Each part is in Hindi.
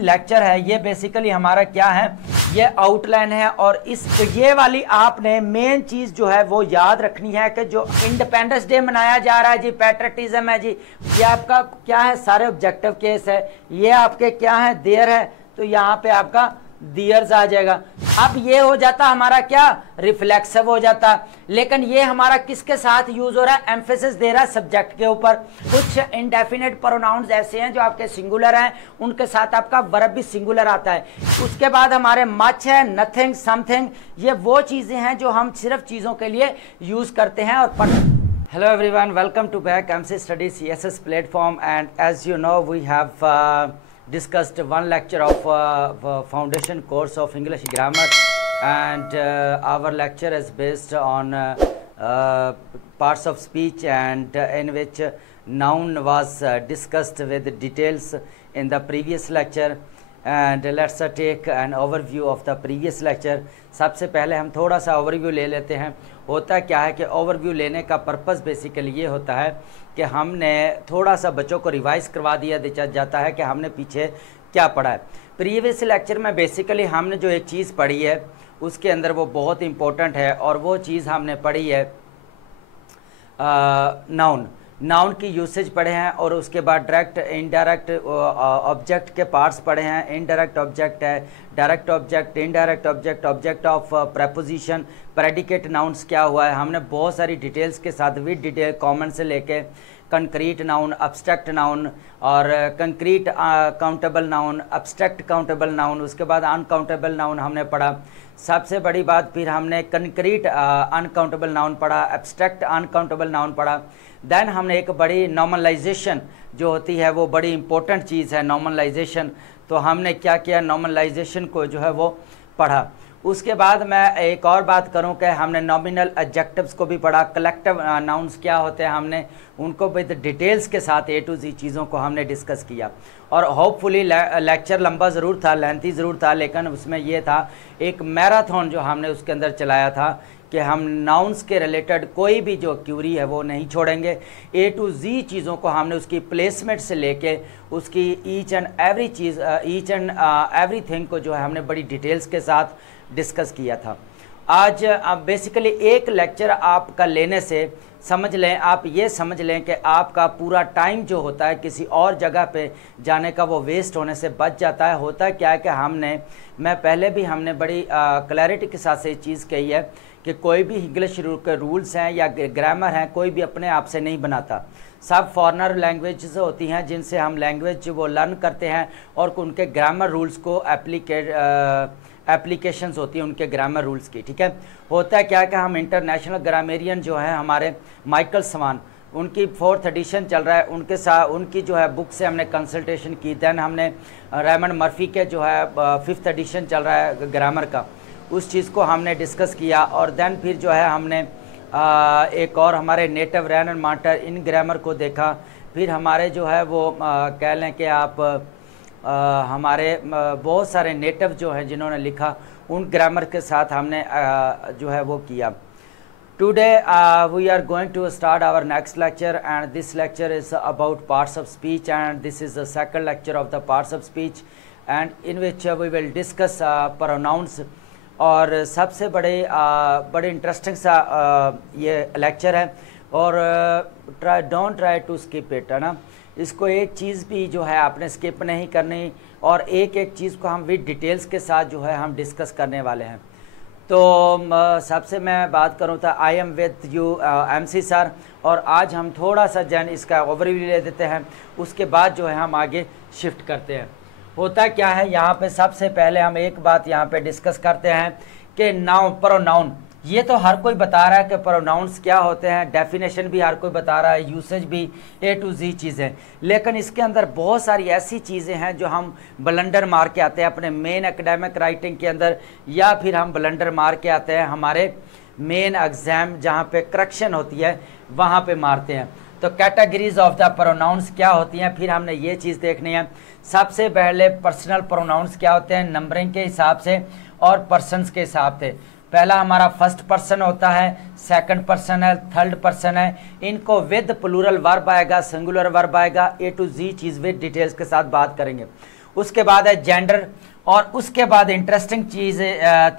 लेक्चर है ये बेसिकली हमारा क्या है, ये आउटलाइन है। और इस ये वाली आपने मेन चीज जो है वो याद रखनी है कि जो इंडिपेंडेंस डे मनाया जा रहा है जी, पैट्रियटिज्म है जी, ये आपका क्या है, सारे ऑब्जेक्टिव केस है, ये आपके क्या है, देयर है, तो यहाँ पे आपका दियर्स आ जाएगा। अब ये हो जाता हमारा क्या, रिफ्लेक्सिव हो जाता। लेकिन ये हमारा किसके साथ यूज हो रहा है, एम्फेसिस दे रहा है सब्जेक्ट के ऊपर। कुछ इंडेफिनेट प्रोनाउंस ऐसे हैं जो आपके सिंगुलर हैं, उनके साथ आपका वर्ब भी सिंगुलर आता है। उसके बाद हमारे मच है, नथिंग, समथिंग, ये वो चीजें हैं जो हम सिर्फ चीजों के लिए यूज करते हैं। और hello everyone, welcome to back MC study CSS platform. And as you know we have discussed one lecture of foundation course of English grammar, and our lecture is based on parts of speech, and in which noun was discussed with details in the previous lecture. And let's take an overview of the previous lecture. सबसे पहले हम थोड़ा सा ओवरव्यू ले लेते हैं। होता क्या है कि ओवरव्यू लेने का पर्पस बेसिकली ये होता है कि हमने थोड़ा सा बच्चों को रिवाइज करवा दिया जाता है कि हमने पीछे क्या पढ़ा है। प्रीवियस लेक्चर में बेसिकली हमने जो एक चीज़ पढ़ी है उसके अंदर वो बहुत इम्पोर्टेंट है, और वो चीज़ हमने पढ़ी है नाउन की यूसेज पढ़े हैं, और उसके बाद डायरेक्ट इनडायरेक्ट ऑब्जेक्ट के पार्ट्स पढ़े हैं। इनडायरेक्ट ऑब्जेक्ट है, direct object, indirect object, object of preposition, predicate nouns क्या हुआ है, हमने बहुत सारी डिटेल्स के साथ विद डिटेल कॉमन से लेके कंक्रीट नाउन, अब्स्ट्रैक्ट नाउन, और concrete countable noun, abstract countable noun, उसके बाद अनकाउंटेबल नाउन हमने पढ़ा। सबसे बड़ी बात फिर हमने कंक्रीट अनकाउंटेबल नाउन पढ़ा, एब्स्ट्रैक्ट अनकाउंटेबल नाउन पढ़ा। देन हमने एक बड़ी नॉर्मलाइजेशन जो होती है वो बड़ी इंपॉर्टेंट चीज़ है नॉर्मलाइजेशन, तो हमने क्या किया, नॉर्मलाइजेशन को जो है वो पढ़ा। उसके बाद मैं एक और बात करूं कि हमने नॉमिनल एडजेक्टिव्स को भी पढ़ा, कलेक्टिव नाउन्स क्या होते हैं हमने उनको विद डिटेल्स के साथ A to Z चीज़ों को हमने डिस्कस किया। और होपफुली लेक्चर लंबा ज़रूर था, लेंथी ज़रूर था, लेकिन उसमें ये था एक मैराथन जो हमने उसके अंदर चलाया था कि हम नाउन्स के रिलेटेड कोई भी जो क्यूरी है वो नहीं छोड़ेंगे। A to Z चीज़ों को हमने उसकी प्लेसमेंट से लेके उसकी each and every cheese, each and everything को जो है हमने बड़ी डिटेल्स के साथ डिस्कस किया था। आज अब बेसिकली एक लेक्चर आपका लेने से समझ लें, आप ये समझ लें कि आपका पूरा टाइम जो होता है किसी और जगह पे जाने का वो वेस्ट होने से बच जाता है। होता क्या है कि मैं पहले भी हमने बड़ी क्लैरिटी के साथ से चीज़ कही है कि कोई भी इंग्लिश के रूल्स हैं या ग्रामर हैं कोई भी अपने आप से नहीं बनाता। सब फॉरेनर लैंग्वेजेस होती हैं जिनसे हम लैंग्वेज वो लर्न करते हैं, और उनके ग्रामर रूल्स को एप्लीकेशंस होती हैं उनके ग्रामर रूल्स की। ठीक है, होता है क्या कि हम इंटरनेशनल ग्रामेरियन जो है हमारे माइकल स्वान, उनकी 4th एडिशन चल रहा है, उनके साथ उनकी जो है बुक से हमने कंसल्टेशन की। दैन हमने रेमंड मर्फी के जो है 5th एडिशन चल रहा है ग्रामर का, उस चीज़ को हमने डिस्कस किया। और दैन फिर जो है हमने एक और हमारे नेटिव रैन एंड मार्टर इन ग्रामर को देखा। फिर हमारे जो है वो कह लें कि आप हमारे बहुत सारे नेटिव जो हैं जिन्होंने लिखा उन ग्रामर के साथ हमने जो है वो किया। Today we are going to start our next lecture, and this lecture is about parts of speech, and this is the second lecture of the parts of speech, and in which we will discuss pronouns. और सबसे बड़े इंटरेस्टिंग सा ये लेक्चर है, और don't try to skip it, है ना। इसको एक चीज़ भी जो है आपने स्किप नहीं करनी, और एक एक चीज़ को हम विद डिटेल्स के साथ जो है हम डिस्कस करने वाले हैं। तो सबसे मैं बात करूँ तो I am with you MC sir, और आज हम थोड़ा सा जन इसका ओवरव्यू ले देते हैं, उसके बाद जो है हम आगे शिफ्ट करते हैं। होता क्या है यहाँ पे सबसे पहले हम एक बात यहाँ पे डिस्कस करते हैं कि प्रोनाउन, ये तो हर कोई बता रहा है कि प्रोनाउंस क्या होते हैं, डेफिनेशन भी हर कोई बता रहा है, यूसेज भी A to Z चीज़ें, लेकिन इसके अंदर बहुत सारी ऐसी चीज़ें हैं जो हम ब्लंडर मार के आते हैं अपने मेन एकेडमिक राइटिंग के अंदर, या फिर हम ब्लंडर मार के आते हैं हमारे मेन एग्ज़ाम जहाँ पे करेक्शन होती है वहाँ पे मारते हैं। तो कैटेगरीज ऑफ द प्रोनाउंस क्या होती हैं, फिर हमने ये चीज़ देखनी है। सबसे पहले पर्सनल प्रोनाउंस क्या होते हैं, नंबरिंग के हिसाब से और पर्सनस के हिसाब से। पहला हमारा फर्स्ट पर्सन होता है, सेकंड पर्सन है, थर्ड पर्सन है, इनको विद प्लूरल वर्ब आएगा, सिंगुलर वर्ब आएगा, A to Z cheese with details के साथ बात करेंगे। उसके बाद है जेंडर, और उसके बाद interesting cheese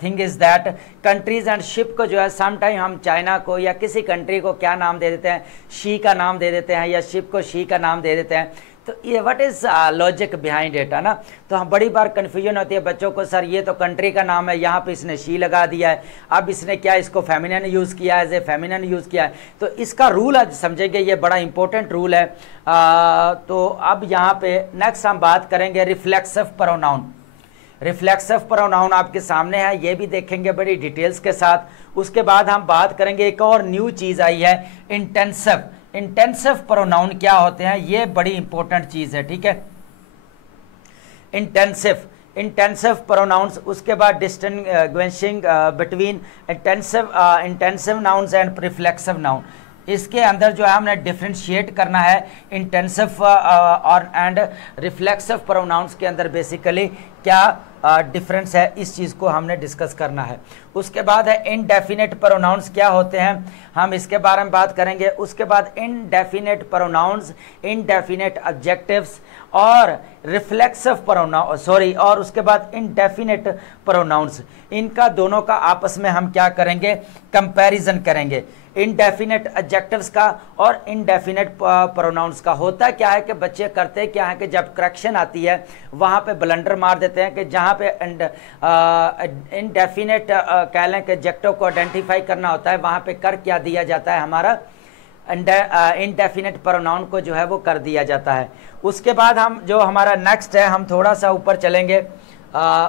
thing is that countries and ship को जो है समटाइम हम चाइना को या किसी कंट्री को क्या नाम दे देते हैं, शी का नाम दे देते हैं, या शिप को शी का नाम दे देते हैं। तो ये what is logic behind it, है ना। तो हम बड़ी बार कन्फ्यूजन होती है बच्चों को, सर ये तो कंट्री का नाम है, यहाँ पे इसने शी लगा दिया है, अब इसने क्या इसको फेमिनिन यूज़ किया है, एज ए फेमिनिन यूज़ किया है। तो इसका रूल आज समझेंगे, ये बड़ा इंपॉर्टेंट रूल है। तो अब यहाँ पे नेक्स्ट हम बात करेंगे रिफ्लेक्सिव प्रोनाउन। रिफ्लेक्सिव प्रोनाउन आपके सामने है, ये भी देखेंगे बड़ी डिटेल्स के साथ। उसके बाद हम बात करेंगे, एक और न्यू चीज़ आई है इंटेंसिव। इंटेंसिव प्रोनाउन क्या होते हैं, ये बड़ी इंपॉर्टेंट चीज़ है, ठीक है। इंटेंसिव प्रोनाउंस, उसके बाद distinguishing between intensive nouns and reflexive noun. इसके अंदर जो है हमने डिफ्रेंशिएट करना है इंटेंसिव और एंड रिफ्लेक्सिव प्रोनाउंस के अंदर बेसिकली क्या डिफरेंस है, इस चीज़ को हमने डिस्कस करना है। उसके बाद है इनडेफिनेट प्रोनाउंस क्या होते हैं, हम इसके बारे में बात करेंगे। उसके बाद इनडेफिनेट प्रोनाउंस, इनडेफिनेट ऑब्जेक्टिव्स और रिफ्लेक्सिव प्रोनाउन और उसके बाद इनडेफिनेट प्रोनाउंस, इनका दोनों का आपस में हम क्या करेंगे, कंपैरिजन करेंगे। इनडेफिनेट एडजेक्टिव्स का और इनडेफिनेट प्रोनाउंस का। होता क्या है कि बच्चे करते क्या है कि जब करेक्शन आती है वहाँ पे ब्लंडर मार देते हैं कि जहाँ पे इनडेफिनेट कह लें कि एडजेक्टिव को आइडेंटिफाई करना होता है, वहाँ पे कर क्या दिया जाता है, हमारा इनडेफिनेट प्रोनाउन को जो है वो कर दिया जाता है। उसके बाद हम जो हमारा नेक्स्ट है, हम थोड़ा सा ऊपर चलेंगे।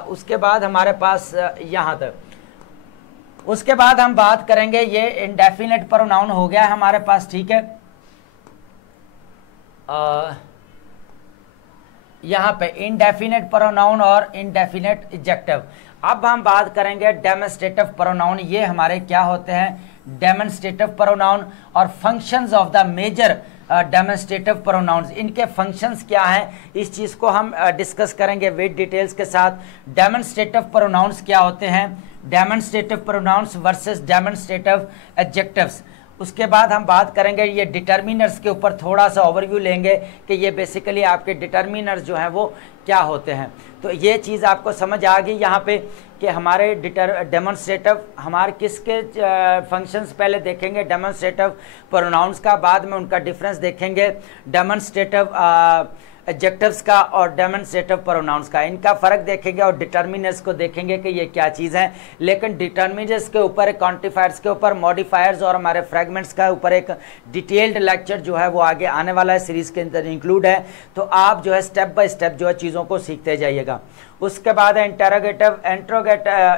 उसके बाद हमारे पास यहाँ तक, उसके बाद हम बात करेंगे, ये इंडेफिनेट प्रोनाउन हो गया हमारे पास, ठीक है। यहाँ पे इंडेफिनेट प्रोनाउन और इंडेफिनेट एडजेक्टिव। अब हम बात करेंगे डेमोन्स्ट्रेटिव प्रोनाउन। ये हमारे क्या होते हैं, डेमोन्स्ट्रेटिव प्रोनाउन और functions of the major demonstrative pronouns, इनके फंक्शंस क्या हैं, इस चीज़ को हम डिस्कस करेंगे विद डिटेल्स के साथ। डेमोन्स्ट्रेटिव प्रोनाउंस क्या होते हैं, demonstrative pronouns versus demonstrative adjectives. उसके बाद हम बात करेंगे ये डिटर्मिनर्स के ऊपर, थोड़ा सा ओवरव्यू लेंगे कि ये बेसिकली आपके डिटर्मिनर्स जो हैं वो क्या होते हैं। तो ये चीज़ आपको समझ आ गई यहाँ पे कि हमारे डेमोन्स्ट्रेटिव हमारे किसके फंक्शंस पहले देखेंगे, डेमोन्स्ट्रेटिव प्रोनाउंस का, बाद में उनका डिफरेंस देखेंगे, डेमोन्स्ट्रेटिव एडजेक्टिव्स का और डेमोन्स्ट्रेटिव प्रोनाउंस का, इनका फ़र्क देखेंगे और डिटर्मिनर्स को देखेंगे कि ये क्या चीज़ है। लेकिन डिटर्मिनर्स के ऊपर, क्वांटिफायर्स के ऊपर, मॉडिफायर्स और हमारे फ्रेगमेंट्स का ऊपर एक डिटेल्ड लेक्चर जो है वो आगे आने वाला है, सीरीज़ के अंदर इंक्लूड है। तो आप जो है स्टेप बाय स्टेप जो है चीज़ों को सीखते जाइएगा। उसके बाद है इंटेरोगेटिव।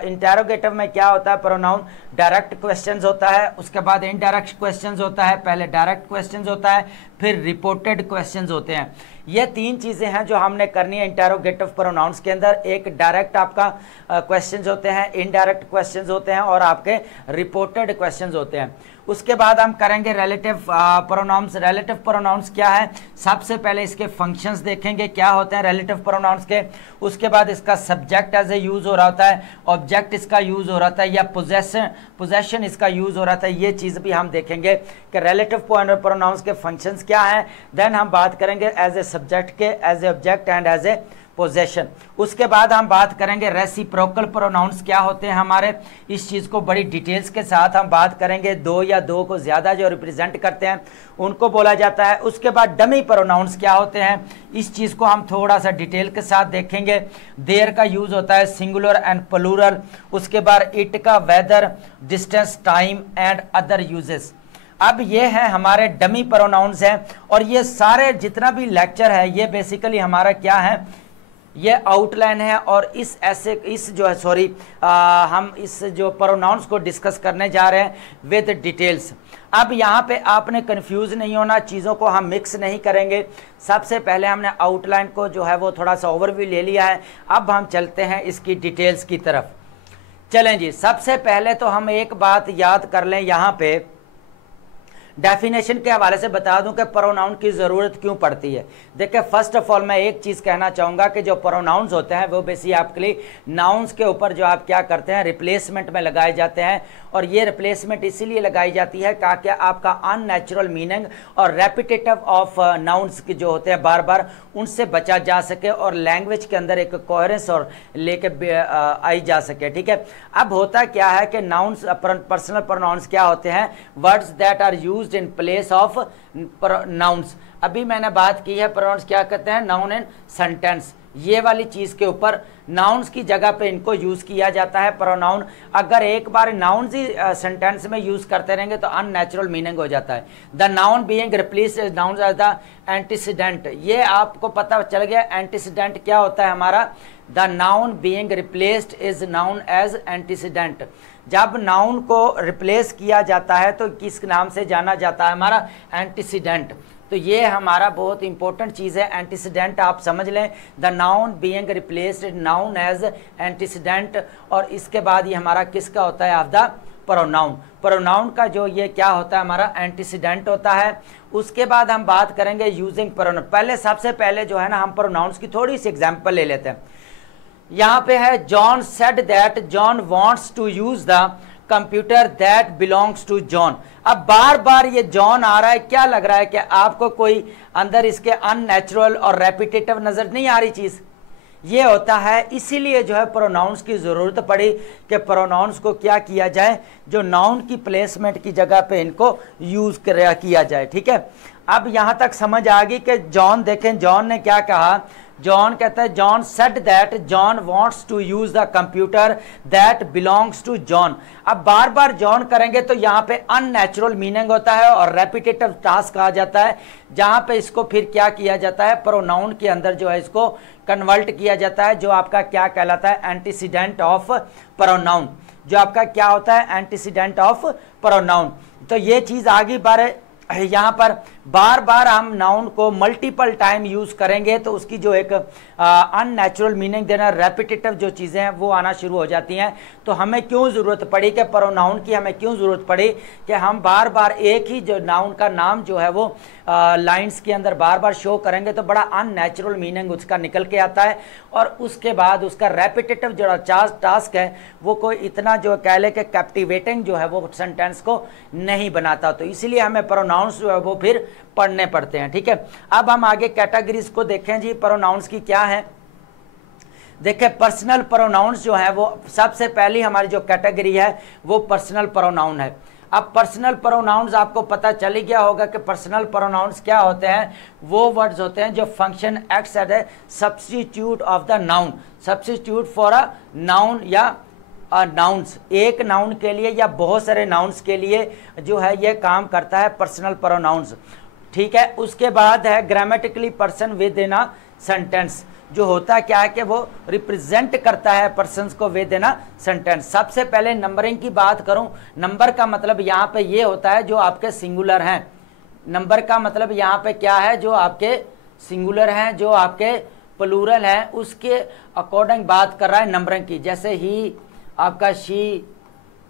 इंटेरोगेटिव में क्या होता है, प्रोनाउन डायरेक्ट क्वेश्चंस होता है, उसके बाद इनडायरेक्ट क्वेश्चंस होता है, पहले डायरेक्ट क्वेश्चंस होता है, फिर रिपोर्टेड क्वेश्चंस होते हैं। ये तीन चीज़ें हैं जो हमने करनी है इंटेरोगेटिव प्रोनाउंस के अंदर। एक डायरेक्ट आपका क्वेश्चंस होते हैं, इनडायरेक्ट क्वेश्चंस होते हैं और आपके रिपोर्टेड क्वेश्चंस होते हैं। उसके बाद हम करेंगे रिलेटिव प्रोनाउंस। रिलेटिव प्रोनाउंस क्या है, सबसे पहले इसके फंक्शंस देखेंगे क्या होते हैं रिलेटिव प्रोनाउंस के। उसके बाद इसका सब्जेक्ट एज ए यूज़ हो रहा होता है, ऑब्जेक्ट इसका यूज़ हो रहा था, या पोजेशन इसका यूज़ हो रहा था। ये चीज़ भी हम देखेंगे कि रिलेटिव प्रोनाउंस के फंक्शंस क्या हैं। देन हम बात करेंगे एज ए सब्जेक्ट के, as a object and as a possession. उसके बाद हम बात करेंगे रेसिप्रोकल प्रोनाउंस क्या होते हैं हमारे, इस चीज़ को बड़ी डिटेल्स के साथ हम बात करेंगे। दो या दो को ज़्यादा जो रिप्रेजेंट करते हैं उनको बोला जाता है। उसके बाद डमी प्रोनाउंस क्या होते हैं, इस चीज़ को हम थोड़ा सा डिटेल के साथ देखेंगे। देयर का यूज़ होता है सिंगुलर एंड प्लूरल। उसके बाद इट का, weather, distance, time and other uses. अब ये है हमारे डमी प्रोनाउंस हैं, और ये सारे जितना भी लेक्चर है ये बेसिकली हमारा क्या है, ये आउटलाइन है। और हम इस जो प्रोनाउंस को डिस्कस करने जा रहे हैं विद डिटेल्स। अब यहाँ पे आपने कंफ्यूज नहीं होना, चीज़ों को हम मिक्स नहीं करेंगे। सबसे पहले हमने आउटलाइन को जो है वो थोड़ा सा ओवरव्यू ले लिया है, अब हम चलते हैं इसकी डिटेल्स की तरफ। चलें जी, सबसे पहले तो हम एक बात याद कर लें, यहाँ पे डेफिनेशन के हवाले से बता दूं कि प्रोनाउन की ज़रूरत क्यों पड़ती है। देखिए फर्स्ट ऑफ ऑल मैं एक चीज़ कहना चाहूँगा कि जो प्रोनाउंस होते हैं वो बेसिकली आपके लिए नाउन्स के ऊपर जो आप क्या करते हैं रिप्लेसमेंट में लगाए जाते हैं, और ये रिप्लेसमेंट इसीलिए लगाई जाती है ताकि आपका अननेचुरल मीनिंग और रेपिटेटिव ऑफ नाउन्स की जो होते हैं बार बार उनसे बचा जा सके और लैंग्वेज के अंदर एक कोहेरेंस और लेके आई जा सके। ठीक है, अब होता क्या है कि नाउन्स पर्सनल प्रोनाउंस क्या होते हैं, words that are used in place of nouns. अभी मैंने बात की है प्रोनाउंस क्या कहते हैं, नाउन एंड सेंटेंस, ये वाली चीज़ के ऊपर नाउन्स की जगह पे इनको यूज़ किया जाता है प्रोनाउन। अगर एक बार नाउन्स ही सेंटेंस में यूज़ करते रहेंगे तो अननेचुरल मीनिंग हो जाता है। The noun being replaced as noun as the antecedent, ये आपको पता चल गया एंटीसीडेंट क्या होता है हमारा, the noun being replaced is noun as antecedent. जब नाउन को रिप्लेस किया जाता है तो किस नाम से जाना जाता है हमारा, एंटीसीडेंट। तो ये हमारा बहुत इंपॉर्टेंट चीज़ है, एंटीसीडेंट आप समझ लें, the noun being replaced noun as antecedent. और इसके बाद ये हमारा किसका होता है, ऑफ द प्रोनाउन। प्रोनाउन का जो ये क्या होता है हमारा एंटीसीडेंट होता है। उसके बाद हम बात करेंगे यूजिंग प्रोनाउन। पहले सबसे पहले जो है ना हम प्रोनाउंस की थोड़ी सी एग्जाम्पल ले लेते हैं। यहाँ पे है John said that John wants to use the computer that belongs to John. अब बार बार ये जॉन आ रहा है, क्या लग रहा है कि आपको कोई अंदर इसके अननेचुरल और रेपिटेटिव नजर नहीं आ रही चीज, ये होता है। इसीलिए जो है प्रोनाउंस की जरूरत पड़ी कि प्रोनाउंस को क्या किया जाए, जो नाउन की प्लेसमेंट की जगह पे इनको यूज किया जाए। ठीक है, अब यहां तक समझ आ गई कि जॉन, देखें जॉन ने क्या कहा, जॉन कहता है John said that John wants to use the computer that belongs to John. अब बार बार जॉन करेंगे तो यहाँ पे अननेचुरल मीनिंग होता है और रेपिटेटिव टास्क आ जाता है, जहाँ पे इसको फिर क्या किया जाता है, प्रोनाउन के अंदर जो है इसको कन्वर्ट किया जाता है, जो आपका क्या कहलाता है, एंटीसीडेंट ऑफ प्रोनाउन। जो आपका क्या होता है, एंटीसीडेंट ऑफ प्रोनाउन। तो ये चीज़ आगे बार यहाँ पर बार बार हम नाउन को मल्टीपल टाइम यूज करेंगे तो उसकी जो एक अननेचुरल मीनिंग देना, रेपिटेटिव जो चीज़ें हैं वो आना शुरू हो जाती हैं। तो हमें क्यों ज़रूरत पड़ी कि प्रोनाउन की हमें क्यों ज़रूरत पड़ी कि हम बार बार एक ही जो नाउन का नाम जो है वो लाइंस के अंदर बार बार शो करेंगे तो बड़ा अननेचुरल मीनिंग उसका निकल के आता है, और उसके बाद उसका रेपिटेटिव जो टास्क है वो कोई इतना जो कह ले कि कैप्टिवेटिंग जो है वो सेंटेंस को नहीं बनाता। तो इसीलिए हमें प्रोनाउंस जो है वो फिर पढ़ने पड़ते हैं। ठीक है, अब हम आगे कैटेगरीज को देखें जी, प्रोनाउंस की क्या है। देखिए पर्सनल प्रोनाउंस जो है वो सबसे पहली हमारी जो कैटेगरी है वो पर्सनल प्रोनाउन है। अब पर्सनल प्रोनाउंस आपको पता चल ही गया होगा कि पर्सनल प्रोनाउंस क्या होते हैं, वो वर्ड्स होते हैं जो function acts as a substitute of the noun, substitute for a noun या नाउन्स, एक नाउन के लिए या बहुत सारे नाउन्स के लिए जो है ये काम करता है पर्सनल प्रोनाउंस। ठीक है, उसके बाद है grammatically person with in a sentence, जो होता क्या है कि वो रिप्रेजेंट करता है पर्सन्स को विद इन अ सेंटेंस। सबसे पहले नंबरिंग की बात करूं, नंबर का मतलब यहाँ पे ये होता है जो आपके सिंगुलर हैं। नंबर का मतलब यहाँ पे क्या है, जो आपके सिंगुलर हैं, जो आपके प्लूरल हैं, उसके अकॉर्डिंग बात कर रहा है नंबरिंग की। जैसे ही आपका शी,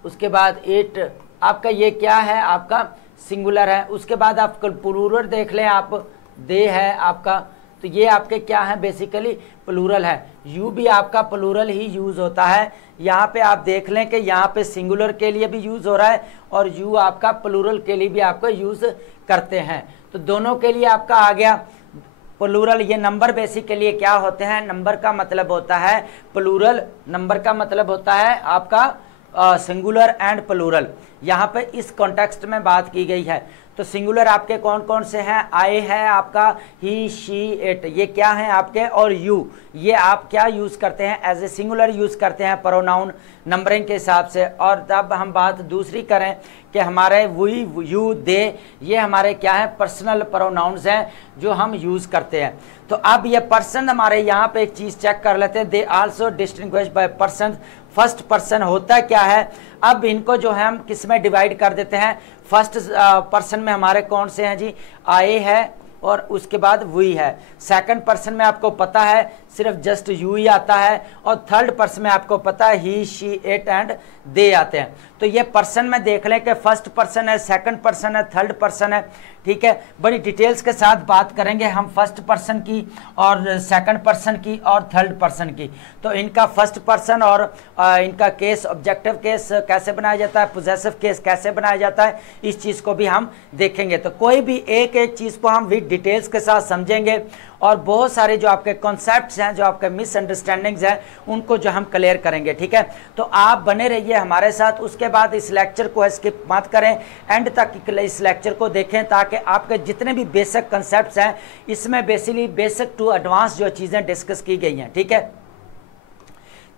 उसके बाद इट, आपका ये क्या है, आपका सिंगुलर है। उसके बाद आप प्लूरल देख लें, आप दे है आपका, तो ये आपके क्या है, बेसिकली प्लूरल है। यू भी आपका प्लूरल ही यूज़ होता है। यहाँ पे आप देख लें कि यहाँ पे सिंगुलर के लिए भी यूज़ हो रहा है और यू आपका प्लूरल के लिए भी आपको यूज़ करते हैं। तो दोनों के लिए आपका आ गया प्लूरल। ये नंबर बेसिकली क्या होते हैं, नंबर का मतलब होता है प्लूरल, नंबर का मतलब होता है आपका सिंगुलर एंड प्लूरल। यहाँ पे इस कॉन्टेक्स्ट में बात की गई है। तो सिंगुलर आपके कौन कौन से हैं, आई है आपका, ही, शी, इट, ये क्या हैं आपके, और यू, ये आप क्या यूज़ करते हैं, एज ए सिंगुलर यूज़ करते हैं प्रोनाउन नंबरिंग के हिसाब से। और तब हम बात दूसरी करें कि हमारे वी, यू, दे, ये हमारे क्या है, पर्सनल प्रोनाउंस हैं जो हम यूज़ करते हैं। तो अब ये पर्सन हमारे यहाँ पे एक चीज़ चेक कर लेते हैं, they also distinguish by person. First person होता क्या है, अब इनको जो है हम किस में डिवाइड कर देते हैं, फर्स्ट पर्सन में हमारे कौन से हैं जी, आई है और उसके बाद वी है। सेकंड पर्सन में आपको पता है सिर्फ जस्ट यू ही आता है, और थर्ड पर्सन में आपको पता है ही, शी, इट एंड दे आते हैं। तो ये पर्सन में देख लें कि फर्स्ट पर्सन है, सेकंड पर्सन है, थर्ड पर्सन है, ठीक है। बड़ी डिटेल्स के साथ बात करेंगे हम फर्स्ट पर्सन की और सेकंड पर्सन की और थर्ड पर्सन की। तो इनका फर्स्ट पर्सन और इनका केस, ऑब्जेक्टिव केस कैसे बनाया जाता है, पोजेसिव केस कैसे बनाया जाता है, इस चीज़ को भी हम देखेंगे। तो कोई भी एक एक चीज़ को हम विद डिटेल्स के साथ समझेंगे और बहुत सारे जो आपके कॉन्सेप्ट्स हैं, जो आपके मिसअंडरस्टैंडिंग्स हैं, उनको जो हम क्लियर करेंगे, ठीक है। तो आप बने रहिए हमारे साथ। उसके बाद इस लेक्चर को स्किप मत करें, एंड तक इस लेक्चर को देखें ताकि आपके जितने भी बेसिक कॉन्सेप्ट्स हैं इसमें बेसिकली बेसिक टू एडवांस जो चीज़ें डिस्कस की गई हैं, ठीक है।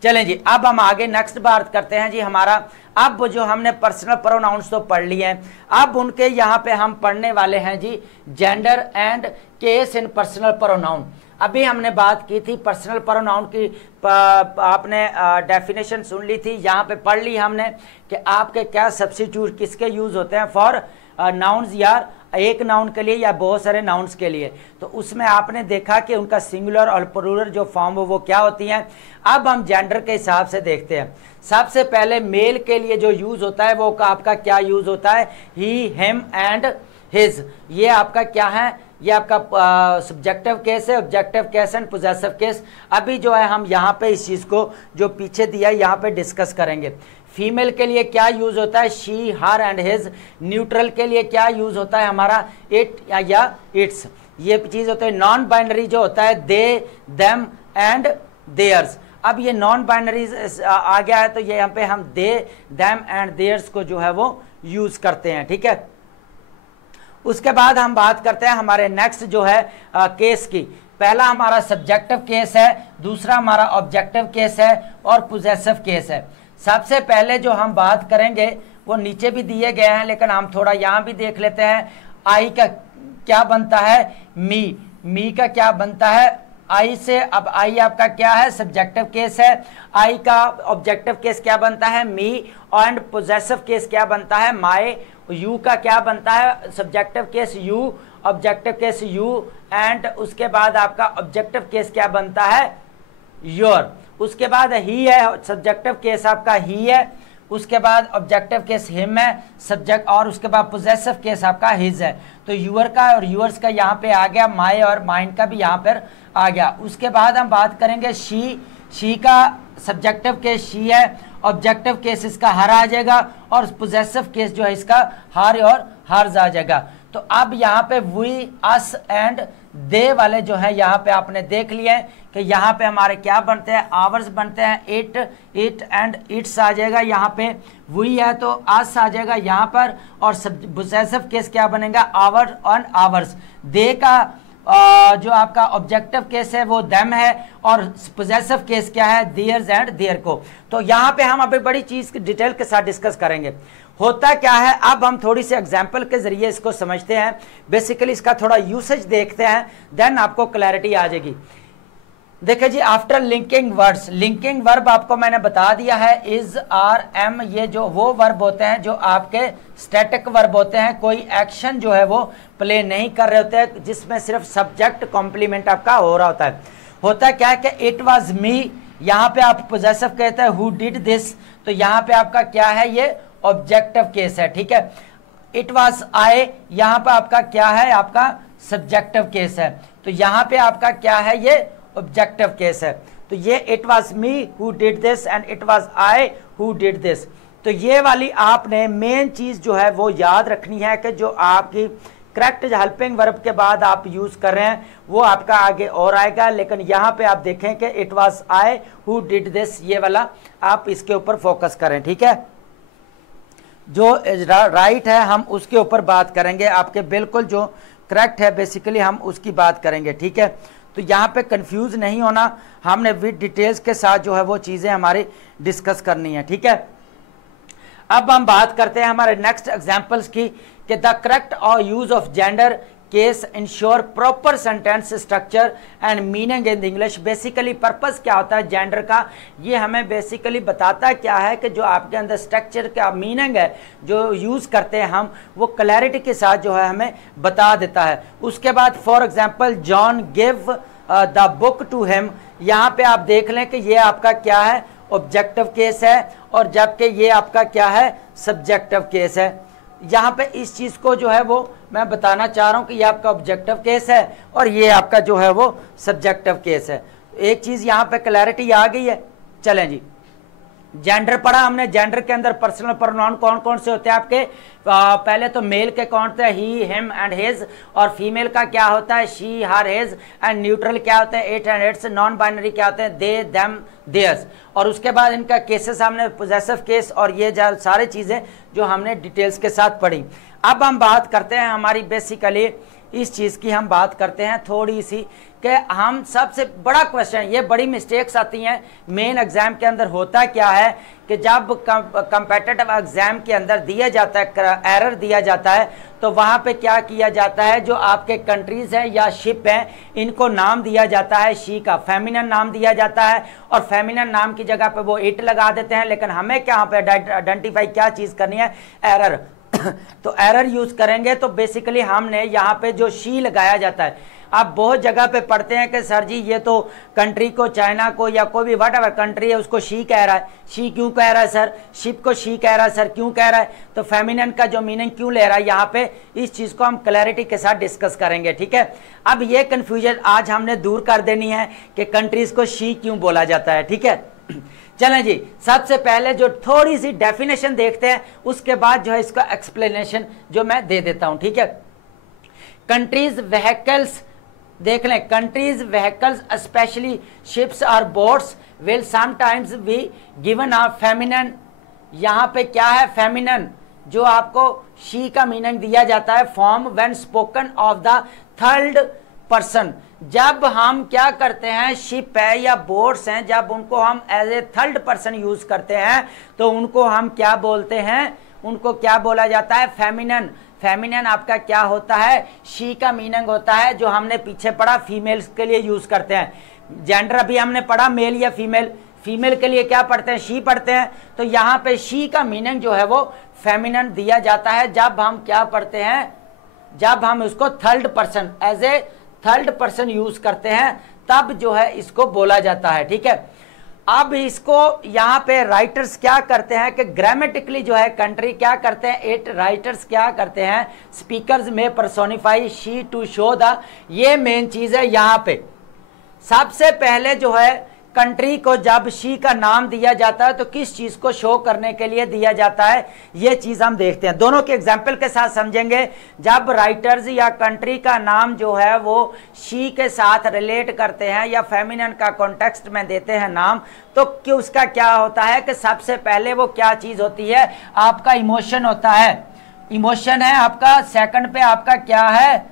चलें जी, अब हम आगे नेक्स्ट बात करते हैं जी। हमारा अब जो हमने पर्सनल प्रोनाउंस तो पढ़ लिए हैं, अब उनके यहाँ पे हम पढ़ने वाले हैं जी gender and case in personal pronoun. अभी हमने बात की थी पर्सनल प्रोनाउन की, आपने डेफिनेशन सुन ली थी, यहाँ पे पढ़ ली हमने कि आपके क्या सब्स्टिट्यूट किसके यूज़ होते हैं फॉर नाउन्स, या एक नाउन के लिए या बहुत सारे नाउन्स के लिए। तो उसमें आपने देखा कि उनका सिंगुलर और प्लूरल जो फॉर्म हो वो क्या होती हैं। अब हम जेंडर के हिसाब से देखते हैं। सबसे पहले मेल के लिए जो यूज़ होता है वो आपका क्या यूज़ होता है, ही, हिम एंड हिज। ये आपका क्या है, ये आपका सब्जेक्टिव केस है, objective case and possessive case. अभी जो है हम यहाँ पे इस चीज़ को जो पीछे दिया है यहाँ पे डिस्कस करेंगे। फीमेल के लिए क्या यूज़ होता है, she, her and his. Neutral के लिए क्या यूज़ होता है हमारा, इट या इट्स। ये चीज़ होता है। नॉन बाइनरी जो होता है दे, देम एंड देयर्स। अब ये नॉन बाइनरी आ गया है तो ये यहाँ पे हम दे, देम एंड देयर्स को जो है वो यूज़ करते हैं, ठीक है। उसके बाद हम बात करते हैं हमारे नेक्स्ट जो है केस की। पहला हमारा सब्जेक्टिव केस है, दूसरा हमारा ऑब्जेक्टिव केस है और पोजेसिव केस है। सबसे पहले जो हम बात करेंगे वो नीचे भी दिए गए हैं, लेकिन हम थोड़ा यहाँ भी देख लेते हैं। आई का क्या बनता है, मी, मी का क्या बनता है आई से। अब आई आपका क्या है, सब्जेक्टिव केस है। आई का ऑब्जेक्टिव केस क्या बनता है, मी, एंड पोजेसिव केस क्या बनता है, माय। यू का क्या बनता है, subjective case you, objective case you, and उसके बाद आपका ऑब्जेक्टिव केस क्या बनता है, योर। उसके बाद ही है, सब्जेक्टिव केस आपका ही है। उसके बाद ऑब्जेक्टिव केस हिम है सब्जेक्ट, और उसके बाद पोजेसिव केस आपका हिज है। तो यूअर का और यूअर्स का यहाँ पे आ गया, माय और माइन का भी यहाँ पर आ गया। उसके बाद हम बात करेंगे शी, शी का सब्जेक्टिव केस शी है, ऑब्जेक्टिव केस इसका हर आ जाएगा, और पोजेसिव केस जो है इसका हर और हर्ज आ जाएगा। तो अब यहाँ पे वी, अस एंड दे वाले जो है यहाँ पे आपने देख लिए हैं कि यहाँ पे हमारे क्या बनते हैं, आवर्स बनते हैं, इट, इट एंड इट्स आ जाएगा। यहाँ पे वी है तो अस आ जाएगा यहाँ पर, और पोजेसिव केस क्या बनेगा, आवर एंड आवर्स। दे का जो आपका ऑब्जेक्टिव केस है वो देम है, और पोजेसिव केस क्या है, देयर्स एंड देयर को। तो यहाँ पे हम अभी बड़ी चीज़ की डिटेल के साथ डिस्कस करेंगे। होता क्या है, अब हम थोड़ी सी एग्जाम्पल के जरिए इसको समझते हैं, बेसिकली इसका थोड़ा यूसेज देखते हैं, देन आपको क्लैरिटी आ जाएगी। देखिए जी, after linking words, linking verb आपको मैंने बता दिया है, इज, आर, एम, ये जो वो वर्ब होते हैं जो आपके स्टैटिक वर्ब होते हैं, कोई एक्शन जो है वो प्ले नहीं कर रहे होते हैं, जिसमें सिर्फ सब्जेक्ट कॉम्प्लीमेंट आपका हो रहा होता है। होता क्या है कि इट वाज मी, यहाँ पे आप पोजेसिव कहते हैं, हु डिड दिस, तो यहाँ पे आपका क्या है, ये ऑब्जेक्टिव केस है, ठीक है। इट वाज आई, यहाँ पे आपका क्या है, आपका सब्जेक्टिव केस है। तो यहाँ पे आपका क्या है, ये ऑब्जेक्टिव केस है। तो ये it was me who did this and it was I who did this. तो ये वाली आपने मेन चीज़ जो है वो याद रखनी है कि जो आपकी करेक्ट हेल्पिंग वर्ब के बाद आप यूज़ कर रहे हैं वो आपका आगे और आएगा, लेकिन यहाँ पे आप देखें कि it was I who did this, ये वाला आप इसके ऊपर फोकस करें, ठीक है। जो राइट है हम उसके ऊपर बात करेंगे, आपके बिल्कुल जो करेक्ट है बेसिकली हम उसकी बात करेंगे, ठीक है। तो यहाँ पे कंफ्यूज नहीं होना, हमने विद डिटेल्स के साथ जो है वो चीज़ें हमारी डिस्कस करनी है, ठीक है। अब हम बात करते हैं हमारे नेक्स्ट एग्जांपल्स की कि द करेक्ट और use of gender case ensure proper sentence structure and meaning in English. Basically purpose क्या होता है जेंडर का, ये हमें बेसिकली बताता क्या है कि जो आपके अंदर स्ट्रक्चर का मीनिंग है जो यूज़ करते हैं हम, वो क्लैरिटी के साथ जो है हमें बता देता है। उसके बाद for example John give the book to him. यहाँ पे आप देख लें कि ये आपका क्या है, ऑब्जेक्टिव केस है, और जबकि ये आपका क्या है, सब्जेक्टिव केस है। यहाँ पे इस चीज़ को जो है वो मैं बताना चाह रहा हूँ कि ये आपका ऑब्जेक्टिव केस है और ये आपका जो है वो सब्जेक्टिव केस है। एक चीज़ यहाँ पे क्लैरिटी आ गई है। चलें जी, जेंडर पढ़ा हमने। जेंडर के अंदर पर्सनल प्रोनाउन कौन कौन से होते हैं आपके? पहले तो मेल के कौन होते हैं, ही, हिम एंड हिज, और फीमेल का क्या होता है, she, her, his, and neutral क्या होते हैं, it and it's, non binary क्या होते हैं, दे, देम, देयर्स। और उसके बाद इनका केसेस हमने पोजेसिव केस और ये सारी चीज़ें जो हमने डिटेल्स के साथ पढ़ी। अब हम बात करते हैं हमारी बेसिकली इस चीज़ की हम बात करते हैं थोड़ी सी कि हम सबसे बड़ा क्वेश्चन, ये बड़ी मिस्टेक्स आती हैं मेन एग्जाम के अंदर। होता क्या है कि जब कंपेटिटिव एग्जाम के अंदर दिया जाता है, एरर दिया जाता है, तो वहाँ पे क्या किया जाता है, जो आपके कंट्रीज हैं या शिप हैं, इनको नाम दिया जाता है शी का, फेमिनन नाम दिया जाता है, और फेमिनन नाम की जगह पे वो इट लगा देते हैं। लेकिन हमें क्या यहाँ पे आइडेंटिफाई क्या चीज़ करनी है, एरर। तो एरर यूज करेंगे तो बेसिकली हमने यहाँ पे जो शी लगाया जाता है, आप बहुत जगह पे पढ़ते हैं कि सर जी ये तो कंट्री को, चाइना को या कोई भी वट एवर कंट्री है उसको शी कह रहा है। शी क्यों कह रहा है सर? शिप को शी कह रहा है सर, क्यों कह रहा है? तो फेमिनिन का जो मीनिंग क्यों ले रहा है यहाँ पे, इस चीज़ को हम क्लैरिटी के साथ डिस्कस करेंगे, ठीक है। अब ये कन्फ्यूजन आज हमने दूर कर देनी है कि कंट्रीज को शी क्यों बोला जाता है, ठीक है। चलें जी, सबसे पहले जो थोड़ी सी डेफिनेशन देखते हैं, उसके बाद जो है इसका एक्सप्लेनेशन जो मैं दे देता हूं, ठीक है। कंट्रीज व्हीकल्स देख लें, कंट्रीज व्हीकल्स स्पेशली शिप्स और boats will sometimes be given a feminine. यहाँ पे क्या है, फेमिनिन, जो आपको शी का मीनिंग दिया जाता है, form when spoken of the third person. जब हम क्या करते हैं, शिप है या बोट्स हैं, जब उनको हम as a third person use करते हैं तो उनको हम क्या बोलते हैं, उनको क्या बोला जाता है, फेमिनिन। फेमिनिन आपका क्या होता है, शी का मीनिंग होता है, जो हमने पीछे पढ़ा फीमेल्स के लिए यूज करते हैं। जेंडर अभी हमने पढ़ा मेल या फीमेल, फीमेल के लिए क्या पढ़ते हैं, शी पढ़ते हैं। तो यहाँ पे शी का मीनिंग जो है वो फेमिनिन दिया जाता है जब हम क्या पढ़ते हैं, जब हम उसको third person as a third person use करते हैं, तब जो है इसको बोला जाता है, ठीक है। अब इसको यहाँ पे राइटर्स क्या करते हैं कि ग्रामेटिकली जो है कंट्री क्या करते हैं, एट राइटर्स क्या करते हैं, स्पीकर्स में personify she to show the, ये मेन चीज है। यहाँ पे सबसे पहले जो है कंट्री को जब शी का नाम दिया जाता है तो किस चीज को शो करने के लिए दिया जाता है, ये चीज हम देखते हैं। दोनों के एग्जाम्पल के साथ समझेंगे। जब राइटर्स या कंट्री का नाम जो है वो शी के साथ रिलेट करते हैं या फेमिनिन का कॉन्टेक्स्ट में देते हैं नाम, तो कि उसका क्या होता है कि सबसे पहले वो क्या चीज होती है, आपका इमोशन होता है, इमोशन है आपका। सेकंड पे आपका क्या है,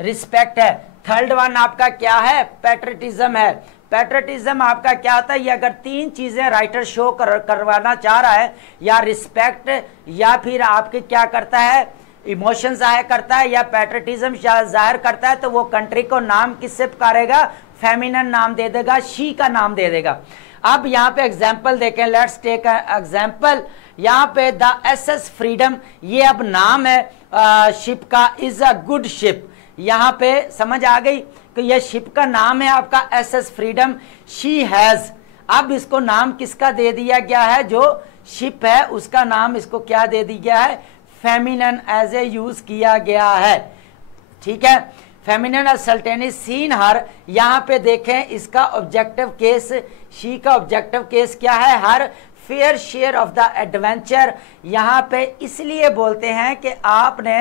रिस्पेक्ट है। थर्ड वन आपका क्या है, पैट्रियटिज्म है। पैट्रियटिज्म आपका क्या होता है, ये अगर तीन चीजें राइटर शो करवाना चाह रहा है, या रिस्पेक्ट, या फिर आपके क्या करता है, इमोशन जाहिर करता है, या पैट्रियटिज्म जाहिर करता है, तो वो कंट्री को नाम किससे पुकारेगा, फेमिनिन नाम दे देगा, शी का नाम दे देगा। अब यहाँ पे एग्जाम्पल देखें, लेट्स टेक एग्जाम्पल। यहाँ पे द एसएस फ्रीडम, ये अब नाम है शिप का, इज अ गुड शिप। यहाँ पे समझ आ गई कि यह शिप का नाम है आपका एसएस फ्रीडम, शी हैज। अब इसको नाम किसका दे दिया गया है, जो शिप है उसका नाम इसको क्या दे दिया गया है, फेमिनिन एज ए यूज किया गया है, ठीक है। फेमिनिन सर्टेनली सीन हर, यहाँ पे देखें इसका ऑब्जेक्टिव केस, शी का ऑब्जेक्टिव केस क्या है, her fair share of the adventure. यहाँ पे इसलिए बोलते हैं कि आपने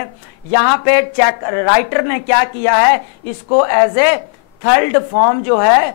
यहाँ पे चेक, राइटर ने क्या किया है, इसको एज ए थर्ड फॉर्म जो है,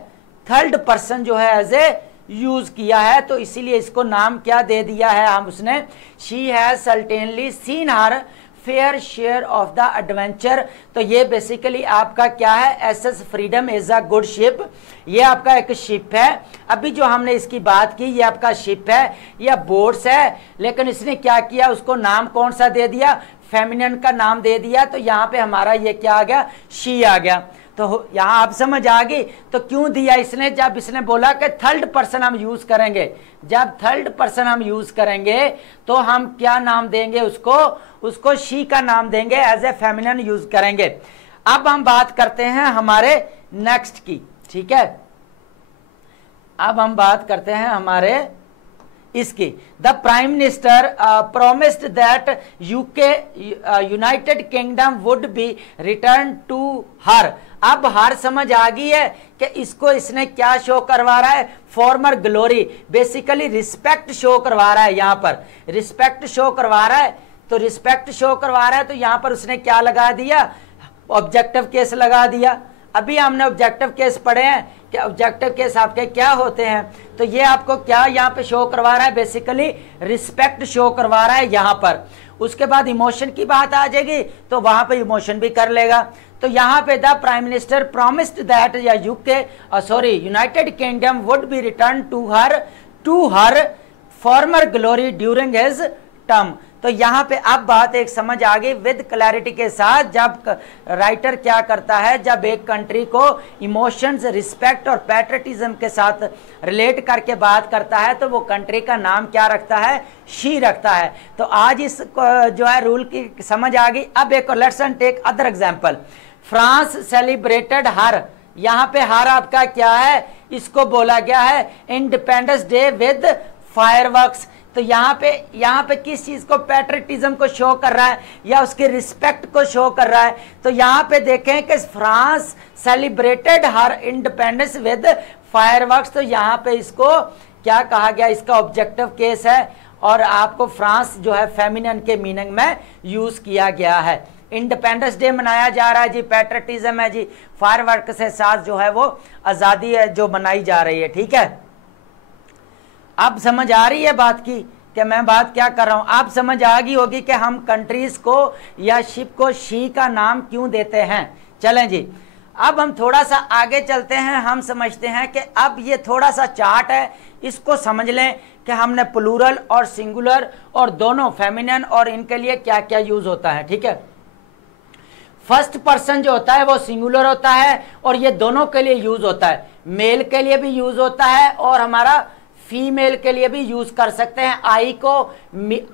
थर्ड पर्सन जो है एज ए यूज किया है, तो इसीलिए इसको नाम क्या दे दिया है हम उसने, she has certainly scene her fair share of the adventure. तो ये बेसिकली आपका क्या है, SS freedom is a good ship, ये आपका एक शिप है। अभी जो हमने इसकी बात की, ये आपका शिप है या बोट्स है, लेकिन इसने क्या किया, उसको नाम कौन सा दे दिया, फेमिनिन का नाम दे दिया। तो यहाँ पे हमारा ये क्या आ गया, शी आ गया। तो यहाँ आप समझ आ गई। तो क्यों दिया इसने, जब इसने बोला कि थर्ड पर्सन हम यूज करेंगे, जब थर्ड पर्सन हम यूज करेंगे तो हम क्या नाम देंगे उसको, उसको शी का नाम देंगे, एज ए फेमिनिन यूज करेंगे। अब हम बात करते हैं हमारे नेक्स्ट की, ठीक है। अब हम बात करते हैं हमारे इसकी, the prime minister promised that UK United Kingdom would be return to her. अब हर समझ आ गई है कि इसको इसने क्या शो करवा रहा है, farmer glory, basically respect show करवा रहा है, यहां पर रिस्पेक्ट शो करवा रहा है। तो रिस्पेक्ट शो करवा रहा है तो यहां पर उसने क्या लगा दिया, ऑब्जेक्टिव केस लगा दिया। अभी हमने ऑब्जेक्टिव केस पढ़े हैं कि ऑब्जेक्टिव केस आपके क्या होते हैं, तो ये आपको क्या यहाँ पे शो करवा रहा है, बेसिकली रिस्पेक्ट शो करवा रहा है यहाँ पर। उसके बाद इमोशन की बात आ जाएगी तो वहां पे इमोशन भी कर लेगा। तो यहाँ पे the prime minister promised that या United Kingdom would be return to her former glory during his term. तो यहाँ पे अब बात एक समझ आ गई विद क्लैरिटी के साथ, जब राइटर क्या करता है, जब एक कंट्री को इमोशंस, रिस्पेक्ट और पैट्रियटिज्म के साथ रिलेट करके बात करता है तो वो कंट्री का नाम क्या रखता है, शी रखता है। तो आज इस जो है रूल की समझ आ गई। अब एक let's take other example, France celebrated her, यहाँ पे हर आपका क्या है, इसको बोला गया है इंडिपेंडेंस डे विद फायरवर्क्स। तो यहाँ पे किस चीज को, पैट्रियटिज्म को शो कर रहा है या उसके रिस्पेक्ट को शो कर रहा है। तो यहाँ पे देखें कि France celebrated her independence with fireworks. तो यहाँ पे इसको क्या कहा गया, इसका ऑब्जेक्टिव केस है और आपको फ्रांस जो है फेमिनिन के मीनिंग में यूज किया गया है। इंडिपेंडेंस डे मनाया जा रहा है जी, पैट्रियटिज्म है जी, फायरवर्क से साथ जो है वो आजादी है जो मनाई जा रही है, ठीक है। अब समझ आ रही है बात की कि मैं बात क्या कर रहा हूं, आप समझ आ गई होगी कि हम कंट्रीज को या शिप को शी का नाम क्यों देते हैं। चलें जी, अब हम थोड़ा सा आगे चलते हैं। हम समझते हैं कि अब ये थोड़ा सा चार्ट है, इसको समझ लें कि हमने प्लूरल और सिंगुलर और दोनों फेमिनिन और इनके लिए क्या क्या यूज होता है, ठीक है। फर्स्ट पर्सन जो होता है वो सिंगुलर होता है और ये दोनों के लिए यूज होता है, मेल के लिए भी यूज होता है और हमारा फीमेल के लिए भी यूज कर सकते हैं। आई को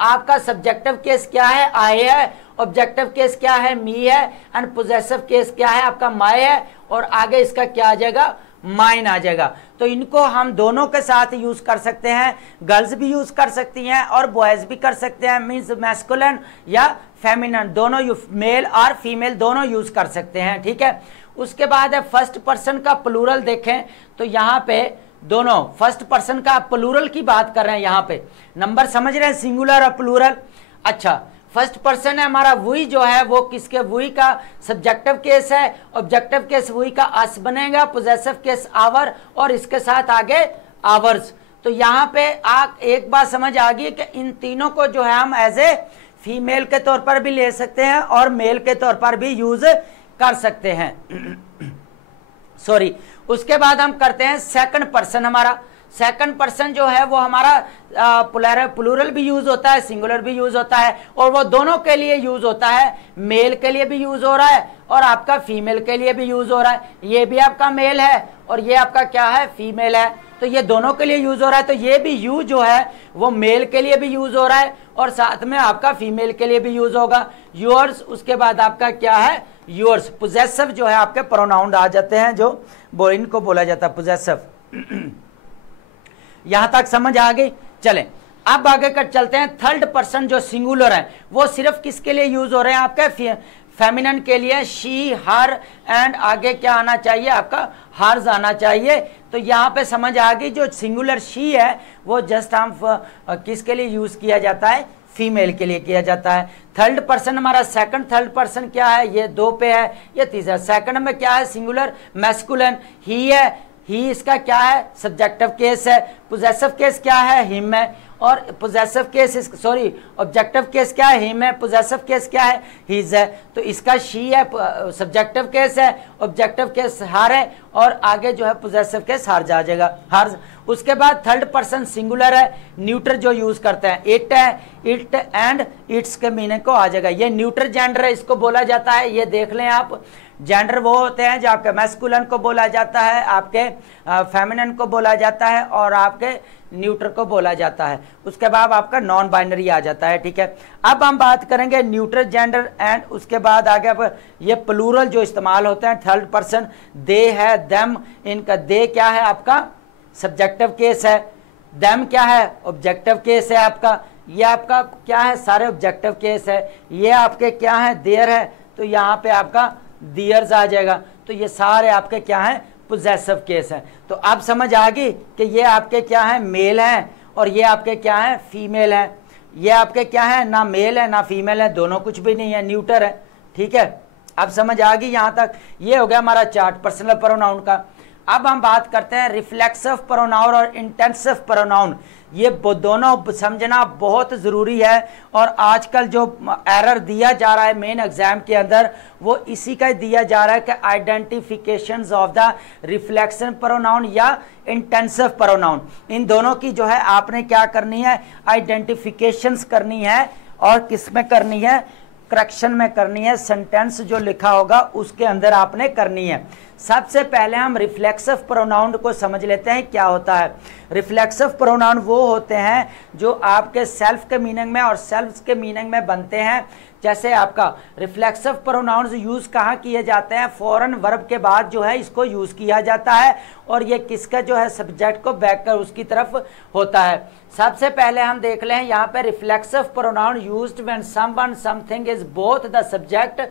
आपका सब्जेक्टिव केस क्या है, आई है, ऑब्जेक्टिव केस क्या है, मी है, एंड पोजेसिव केस क्या है आपका माय है, और आगे इसका क्या आ जाएगा, माइन आ जाएगा। तो इनको हम दोनों के साथ यूज कर सकते हैं, गर्ल्स भी यूज कर सकती हैं और बॉयज भी कर सकते हैं, मीन्स मैस्कुलिन या फेमिनिन दोनों, मेल और फीमेल दोनों यूज कर सकते हैं, ठीक है। उसके बाद है फर्स्ट पर्सन का प्लूरल देखें तो यहाँ पे दोनों फर्स्ट पर्सन का प्लूरल की बात कर रहे हैं, यहाँ पे नंबर समझ रहे हैं, सिंगुलर और प्लूरल। अच्छा, फर्स्ट पर्सन है हमारा वही जो है वो किसके, वही का सब्जेक्टिव केस है, ऑब्जेक्टिव केस वही का अस बनेगा, पोजेसिव केस आवर और इसके साथ आगे आवर्स। तो यहाँ पे आप एक बात समझ आ गई कि इन तीनों को जो है हम एज ए फीमेल के तौर पर भी ले सकते हैं और मेल के तौर पर भी यूज कर सकते हैं। सॉरी, उसके बाद हम करते हैं सेकंड पर्सन। हमारा सेकंड पर्सन जो है वो हमारा प्लूरल भी यूज होता है, सिंगुलर भी यूज होता है और वो दोनों के लिए यूज होता है, मेल के लिए भी यूज हो रहा है और आपका फीमेल के लिए भी यूज हो रहा है। ये भी आपका मेल है और ये आपका क्या है, फीमेल है, तो ये दोनों के लिए यूज हो रहा है। तो ये भी यू जो है वो मेल के लिए भी यूज हो रहा है और साथ में आपका फीमेल के लिए भी यूज होगा, योर्स। उसके बाद आपका क्या है, योर्स। पोजेसिव जो है आपके प्रोनाउन आ जाते हैं, जो इनको बोला जाता है पोजेसिव। यहां तक समझ आ गई। चलें अब आगे कर चलते हैं। थर्ड पर्सन जो सिंगुलर है वो सिर्फ किसके लिए यूज हो रहे हैं, आपके फेमिनिन के लिए, शी, हर, एंड आगे क्या आना चाहिए आपका, हर्स आना चाहिए। तो यहाँ पे समझ आ गई, जो सिंगुलर शी है वो जस्ट हम किसके लिए यूज किया जाता है, फीमेल के लिए किया जाता है। थर्ड पर्सन हमारा सेकंड थर्ड पर्सन क्या है, ये दो पे है, ये तीसरा। सेकंड में क्या है, सिंगुलर मैस्कुलिन, ही है, ही इसका क्या है, सब्जेक्टिव केस है। पोजेसिव केस क्या है, हिम है, और possessive case sorry objective case क्या है, हिम है, पोजेसिव केस क्या है, हिज है। तो इसका शी है, सब्जेक्टिव केस है, ऑब्जेक्टिव केस हर है और आगे जो है पोजेसिव केस हर्ज आ जाएगा, हर्ज। उसके बाद थर्ड पर्सन सिंगुलर है, न्यूट्रल जो यूज करते हैं, इट है, इट एंड इट्स के मीनिंग को आ जाएगा। ये न्यूट्रल जेंडर है, इसको बोला जाता है, ये देख लें आप, जेंडर वो होते हैं जो आपके मैस्कुलिन को बोला जाता है, आपके फेमिनिन को बोला जाता है और आपके न्यूट्र को बोला जाता है। उसके बाद आपका नॉन बाइनरी आ जाता है, ठीक है। अब हम बात करेंगे न्यूट्रल जेंडर एंड उसके बाद आगे आप ये प्लूरल जो इस्तेमाल होते हैं, थर्ड पर्सन, दे है, देम, इनका दे क्या है आपका सब्जेक्टिव केस है, देम क्या है ऑब्जेक्टिव केस है आपका, ये आपका क्या है सारे ऑब्जेक्टिव केस है, ये आपके क्या है देयर है, तो यहाँ पे आपका दियर्स आ जाएगा। तो ये सारे आपके क्या हैं पोजेसिव केस है। तो आप समझ आ गई कि ये आपके क्या है मेल हैं और ये आपके क्या है फीमेल हैं। ये आपके क्या है ना मेल है ना फीमेल है, दोनों कुछ भी नहीं है, न्यूटर है, ठीक है। अब समझ आ गई यहाँ तक। ये हो गया हमारा चार्ट पर्सनल प्रोनाउन का। अब हम बात करते हैं रिफ्लेक्सिव प्रोनाउन और इंटेंसिव प्रोनाउन। ये दोनों समझना बहुत ज़रूरी है और आजकल जो एरर दिया जा रहा है मेन एग्जाम के अंदर वो इसी का दिया जा रहा है कि identifications of the reflection pronoun या इंटेंसिव प्रोनाउन, इन दोनों की जो है आपने क्या करनी है आइडेंटिफिकेशंस करनी है। और किस में करनी है करेक्शन में करनी है, सेंटेंस जो लिखा होगा उसके अंदर आपने करनी है। सबसे पहले हम रिफ्लेक्सिव प्रोनाउन को समझ लेते हैं क्या होता है। रिफ्लेक्सिव प्रोनाउन वो होते हैं जो आपके सेल्फ के मीनिंग में और सेल्फ के मीनिंग में बनते हैं। जैसे आपका रिफ्लेक्सिव प्रोनाउंस यूज़ कहाँ किए जाते हैं, फॉरेन वर्ब के बाद जो है इसको यूज़ किया जाता है और ये किसका जो है सब्जेक्ट को बैक कर उसकी तरफ होता है। सबसे पहले हम देख लें यहाँ पे reflexive pronoun used when someone something is both the subject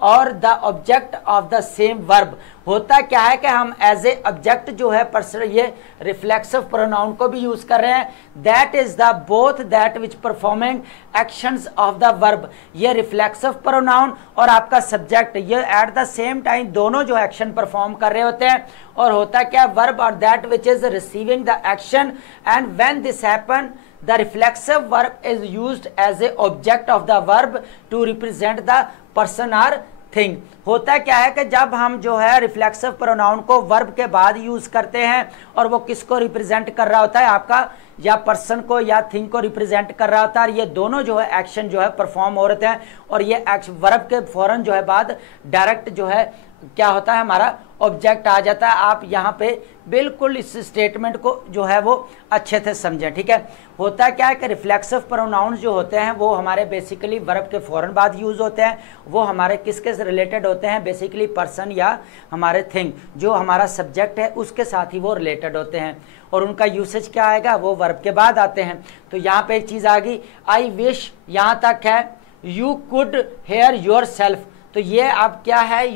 और the object of the same verb. होता क्या है कि हम एज ए ऑब्जेक्ट जो है पर्सन ये रिफ्लेक्सिव प्रोनाउन को भी यूज कर रहे हैं। That is the both that which performing actions of the verb. ये रिफ्लेक्सिव प्रोनाउन और आपका सब्जेक्ट ये एट द सेम टाइम दोनों जो एक्शन परफॉर्म कर रहे होते हैं। और होता क्या वर्ब और that which is receiving the action and when this happen the reflexive verb is used as a object of the verb to represent the person or thing। होता क्या है कि जब हम जो है रिफ्लेक्सिव प्रोनाउन को वर्ब के बाद यूज करते हैं और वो किसको रिप्रेजेंट कर रहा होता है आपका या पर्सन को या थिंग को रिप्रेजेंट कर रहा होता है। ये दोनों जो है एक्शन जो है परफॉर्म हो रहे हैं और ये एक्शन वर्ब के फौरन जो है बाद डायरेक्ट जो है क्या होता है हमारा ऑब्जेक्ट आ जाता है। आप यहाँ पे बिल्कुल इस स्टेटमेंट को जो है वो अच्छे से समझें, ठीक है। होता क्या है कि रिफ्लेक्सिव प्रोनाउंस जो होते हैं वो हमारे बेसिकली वर्ब के फौरन बाद यूज़ होते हैं। वो हमारे किसके से रिलेटेड होते हैं, बेसिकली पर्सन या हमारे थिंग जो हमारा सब्जेक्ट है उसके साथ ही वो रिलेटेड होते हैं और उनका यूसेज क्या आएगा वो वर्ब के बाद आते हैं। तो यहाँ पे एक चीज़ आ गई आई विश, यहाँ तक है you could hair your self. तो ये अब क्या है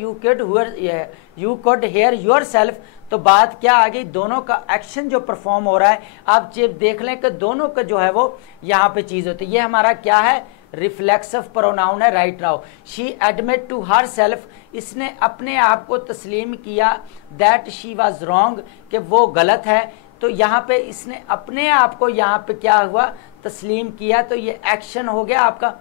you could hair your self. तो बात क्या आ गई दोनों का एक्शन जो परफॉर्म हो रहा है आप जब देख लें कि दोनों का जो है वो यहाँ पे चीज़ होती है। ये हमारा क्या है रिफ्लेक्सिव प्रोनाउन है right now. She admit to herself, इसने अपने आप को तस्लीम किया दैट शी वाज रॉन्ग कि वो गलत है। तो यहाँ पे इसने अपने आप को यहाँ पे क्या हुआ तस्लीम किया, तो ये एक्शन हो गया आपका,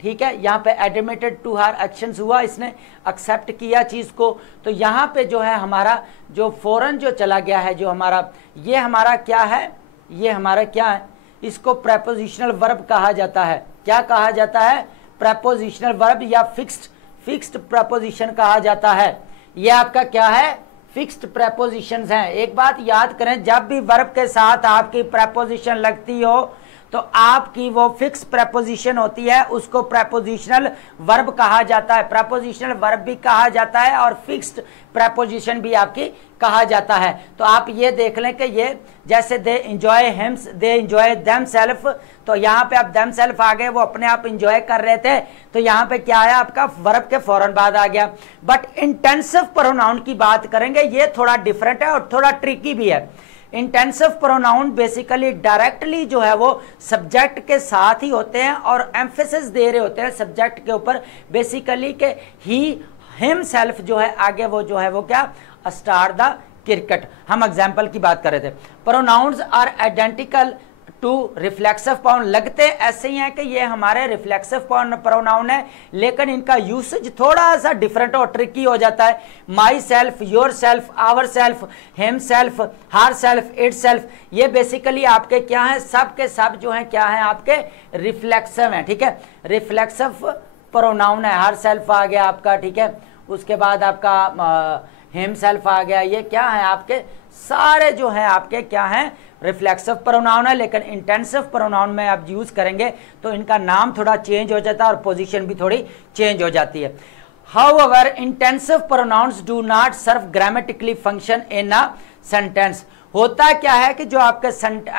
ठीक है। यहाँ पे एडमिटेड टू हर एक्शंस हुआ, इसने एक्सेप्ट किया चीज़ को। तो यहाँ पे जो है हमारा जो फौरन जो चला गया है जो हमारा ये हमारा क्या है, ये हमारा क्या है, इसको प्रेपोजिशनल वर्ब कहा जाता है। क्या कहा जाता है, प्रेपोजिशनल वर्ब या फिक्स्ड प्रेपोजिशन कहा जाता है। ये आपका क्या है फिक्स्ड प्रेपोजिशंस हैं। एक बात याद करें, जब भी वर्ब के साथ आपकी प्रेपोजिशन लगती हो तो आपकी वो फिक्स प्रेपोजिशन होती है, उसको प्रेपोजिशनल वर्ब कहा जाता है। प्रेपोजिशनल वर्ब भी कहा जाता है और फिक्स्ड प्रेपोजिशन भी आपकी कहा जाता है। तो आप ये देख लें कि ये जैसे दे इंजॉय देम सेल्फ, तो यहाँ पे आप देम सेल्फ आ गए, वो अपने आप इंजॉय कर रहे थे, तो यहाँ पे क्या है आपका वर्ब के फौरन बाद आ गया। बट इंटेंसिव प्रोनाउन की बात करेंगे, ये थोड़ा डिफरेंट है और थोड़ा ट्रिकी भी है। इंटेंसिव प्रोनाउन बेसिकली डायरेक्टली जो है वो सब्जेक्ट के साथ ही होते हैं और एम्फेसिस दे रहे होते हैं सब्जेक्ट के ऊपर, बेसिकली के ही हिम सेल्फ जो है आगे वो जो है वो क्या स्टार द क्रिकेट। हम एग्जाम्पल की बात कर रहे थे। Pronouns are identical to reflexive pronoun, लगते ऐसे ही हैं कि ये हमारे रिफ्लेक्सिव प्रोनाउन है, लेकिन इनका यूसेज थोड़ा सा डिफरेंट और ट्रिकी हो जाता है। Myself, yourself, ourself, himself, herself, itself, ये बेसिकली आपके क्या हैं, सब के सब जो हैं क्या हैं आपके रिफ्लेक्सिव हैं, ठीक है। रिफ्लेक्सिव प्रोनाउन है, हर सेल्फ आ गया आपका, ठीक है। उसके बाद आपका हिमसेल्फ आ गया, ये क्या है आपके सारे जो है आपके क्या हैं, रिफ्लेक्सिव प्रोनाउन है। लेकिन इंटेंसिव प्रोनाउन में आप यूज करेंगे तो इनका नाम थोड़ा चेंज हो जाता है और पोजीशन भी थोड़ी चेंज हो जाती है। However, intensive pronouns do not serve grammatically function in a sentence। होता क्या है कि जो आपके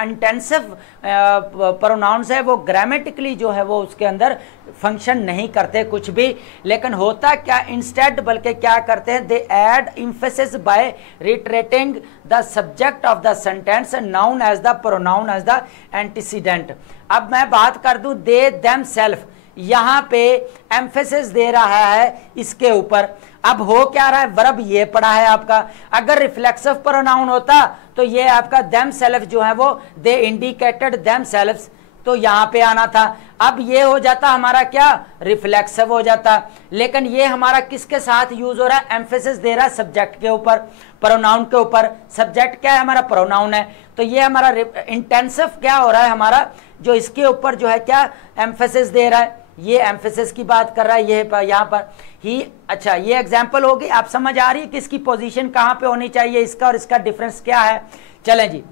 इंटेंसिव प्रोनाउंस है वो ग्रामेटिकली जो है वो उसके अंदर फंक्शन नहीं करते कुछ भी, लेकिन होता क्या इंस्टेड बल्कि क्या करते हैं, they add emphasis by reiterating the subject of the sentence noun as the pronoun as the antecedent. अब मैं बात कर दूं दे देम सेल्फ, यहां पे एम्फेसिस दे रहा है इसके ऊपर। अब हो क्या रहा है, वर्ब ये पड़ा है आपका, अगर रिफ्लेक्सिव प्रोनाउन होता तो ये आपका देम सेल्फ जो है वो दे इंडिकेटेड देम सेल्फ्स, तो यहां पे आना था। अब ये हो जाता हमारा क्या, रिफ्लेक्सिव हो जाता, लेकिन ये हमारा किसके साथ यूज हो रहा है, एम्फेसिस दे रहा है सब्जेक्ट के ऊपर, प्रोनाउन के ऊपर। सब्जेक्ट क्या है हमारा, प्रोनाउन है, तो ये हमारा इंटेंसिव क्या हो रहा है हमारा, जो इसके ऊपर जो है क्या एम्फेसिस दे रहा है, ये एम्फेसिस की बात कर रहा है, ये यहाँ पर ही। अच्छा ये एग्जाम्पल होगी, आप समझ आ रही है कि इसकी पोजीशन कहाँ पे होनी चाहिए, इसका और इसका डिफरेंस क्या है। चलें जी,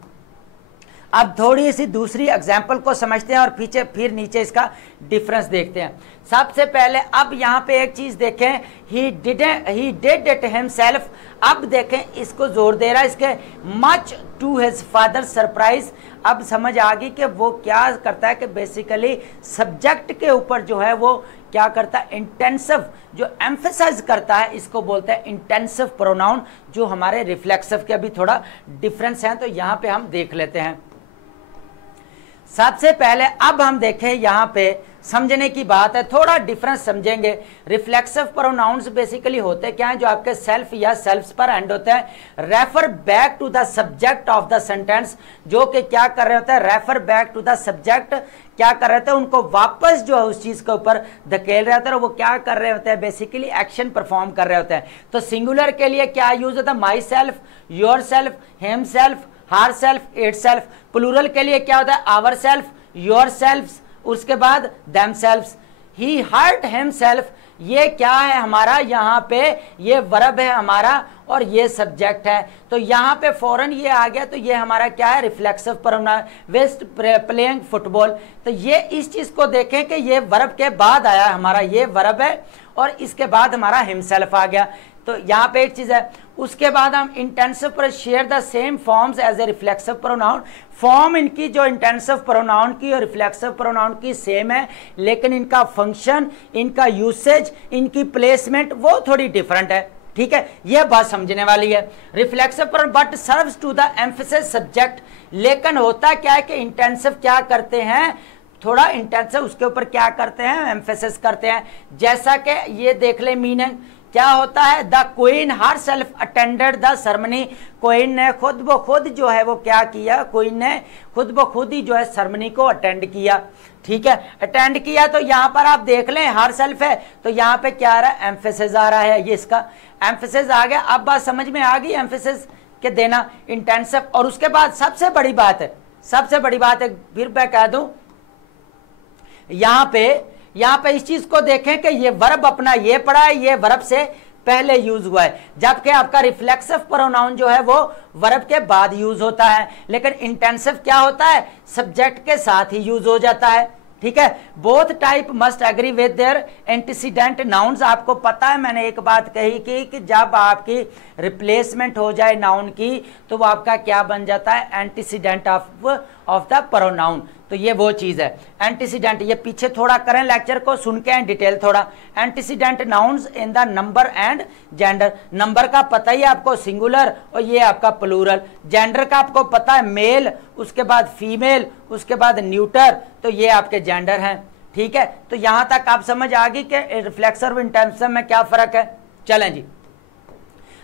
अब थोड़ी सी दूसरी एग्जाम्पल को समझते हैं और पीछे फिर नीचे इसका डिफरेंस देखते हैं। सबसे पहले अब यहाँ पे एक चीज देखें, ही डिड इट हिमसेल्फ। अब देखें इसको जोर दे रहा है इसके, much to his father surprise. अब समझ आ गई कि वो क्या करता है कि बेसिकली सब्जेक्ट के ऊपर जो है वो क्या करता है, इंटेंसिव जो एम्फेसाइज करता है, इसको बोलते हैं इंटेंसिव प्रोनाउन, जो हमारे रिफ्लेक्सिव के अभी थोड़ा डिफरेंस है, तो यहाँ पे हम देख लेते हैं। सबसे पहले अब हम देखें, यहाँ पे समझने की बात है, थोड़ा डिफरेंस समझेंगे। रिफ्लेक्सिव प्रोनाउंस बेसिकली होते क्या हैं, जो आपके सेल्फ या सेल्फ्स पर एंड होते हैं। Refer back to the subject of the sentence, जो कि क्या कर रहे होते हैं, refer back to the subject, क्या कर रहे थे, उनको वापस जो है उस चीज के ऊपर धकेल रहे होते हैं, वो क्या कर रहे होते हैं, बेसिकली एक्शन परफॉर्म कर रहे होते हैं। तो सिंगुलर के लिए क्या यूज होता है, myself, yourself, himself, herself, itself. Plural के लिए क्या होता है, आवर सेल्फ, योर सेल्फ, उसके बाद देम सेल्फ्स। ही हर्ट हिम सेल्फ, ये क्या है हमारा, यहाँ पे ये वर्ब है हमारा और ये सब्जेक्ट है, तो यहाँ पे फौरन ये आ गया, तो ये हमारा क्या है, reflexive pronoun. West playing football, तो ये इस चीज को देखें कि ये वर्ब के बाद आया हमारा, ये वर्ब है और इसके बाद हमारा हिमसेल्फ आ गया। तो यहाँ पे एक चीज है, उसके बाद हम इंटेंसिव पर share the same forms as a reflexive pronoun. Form इनकी जो इंटेंसिव प्रोनाउन की और रिफ्लेक्सिव प्रोनाउन की सेम है, लेकिन इनका फंक्शन, इनका यूसेज, इनकी प्लेसमेंट वो थोड़ी डिफरेंट है। ठीक है, यह बात समझने वाली है। Reflexive pronoun but serves to the emphasis subject, लेकिन होता क्या है कि इंटेंसिव क्या करते हैं, थोड़ा इंटेंसिव उसके ऊपर क्या करते हैं, एम्फेसिस करते हैं। जैसा कि ये देख ले मीनिंग क्या होता है, the queen her self attended the ceremony. Queen ने खुद ब खुद जो है वो क्या किया, क्वीन ने खुद ब खुद ही जो है सेरेमनी को अटेंड किया। ठीक है, अटेंड किया, तो यहाँ पर आप देख लें हर सेल्फ है, तो यहाँ पे क्या आ रहा है, एम्फेसिस आ रहा है, ये इसका एम्फेसिस आ गया। अब बात समझ में आ गई, एम्फेसिस के देना इंटेंसिव। और उसके बाद सबसे बड़ी बात है, सबसे बड़ी बात है, फिर मैं कह दूं, यहाँ पे इस चीज को देखें कि ये वर्ब अपना ये पड़ा है, ये वर्ब से पहले यूज हुआ है, जबकि आपका रिफ्लेक्सिव प्रोनाउन जो है वो वर्ब के बाद यूज होता है, लेकिन इंटेंसिव क्या होता है, सब्जेक्ट के साथ ही यूज हो जाता है। ठीक है, both type must agree with their antecedent nouns. आपको पता है मैंने एक बात कही कि जब आपकी रिप्लेसमेंट हो जाए नाउन की, तो वो आपका क्या बन जाता है, एंटीसीडेंट ऑफ द प्रोनाउन। तो ये वो चीज है एंटीसीडेंट। ये पीछे थोड़ा करें लेक्चर को, सुन के डिटेल थोड़ा। Antecedent nouns in the number and gender. Number का पता ही आपको, सिंगुलर, और ये आपका प्लूरल। जेंडर का आपको पता है, मेल, उसके बाद फीमेल, उसके बाद न्यूटर, तो ये आपके जेंडर हैं। ठीक है, तो यहां तक आप समझ आ गई कि रिफ्लेक्सिव और इंटेंसिव में क्या फर्क है। चलें जी,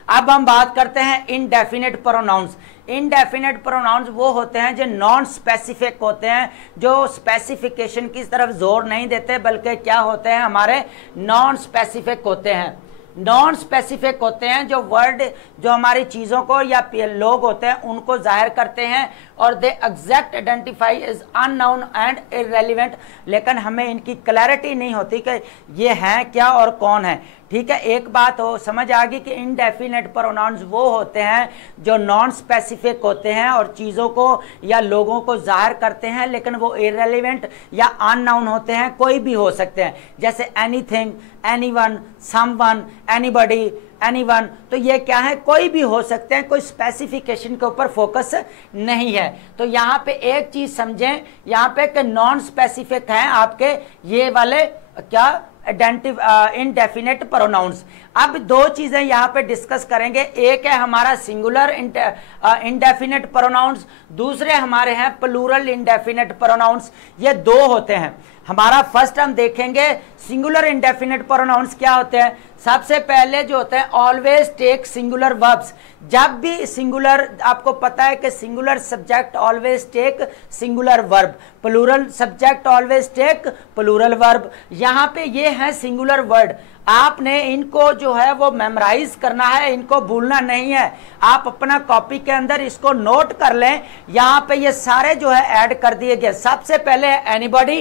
अब हम बात करते हैं इनडेफिनेट प्रोनाउंस। इनडेफिनेट प्रोनाउंस वो होते हैं जो नॉन स्पेसिफिक होते हैं, जो स्पेसिफिकेशन की तरफ जोर नहीं देते, बल्कि क्या होते हैं, हमारे नॉन स्पेसिफिक होते हैं। नॉन स्पेसिफिक होते हैं जो वर्ड, जो हमारी चीज़ों को या लोग होते हैं उनको जाहिर करते हैं, और they exact identity is unknown and irrelevant, लेकिन हमें इनकी क्लैरिटी नहीं होती कि ये हैं क्या और कौन है। ठीक है, एक बात हो समझ आ गई कि इनडेफिनेट प्रोनाउंस वो होते हैं जो नॉन स्पेसिफिक होते हैं और चीज़ों को या लोगों को जाहिर करते हैं, लेकिन वो इररेलेवेंट या अननोन होते हैं, कोई भी हो सकते हैं, जैसे anything, anyone, someone, anybody, anyone. तो ये क्या है, कोई भी हो सकते हैं, कोई स्पेसिफिकेशन के ऊपर फोकस नहीं है। तो यहाँ पे एक चीज समझें, यहाँ पे कि नॉन स्पेसिफिक हैं आपके ये वाले क्या इनडेफिनेट प्रोनाउंस। अब दो चीजें यहाँ पे डिस्कस करेंगे, एक है हमारा सिंगुलर इंडेफिनेट प्रोनाउंस, दूसरे हमारे हैं प्लूरल इंडेफिनेट प्रोनाउंस। ये दो होते हैं। हमारा फर्स्ट हम देखेंगे सिंगुलर इंडेफिनेट प्रोनाउंस क्या होते हैं। सबसे पहले जो होते हैं ऑलवेज टेक सिंगुलर वर्ब्स। जब भी सिंगुलर, आपको पता है कि singular subject always take singular verb, plural subject always take plural verb. यहाँ पे ये है सिंगुलर वर्ड, आपने इनको जो है वो मेमोराइज करना है, इनको भूलना नहीं है। आप अपना कॉपी के अंदर इसको नोट कर लें। यहाँ पे ये सारे जो है ऐड कर दिए गए। सबसे पहले एनीबॉडी,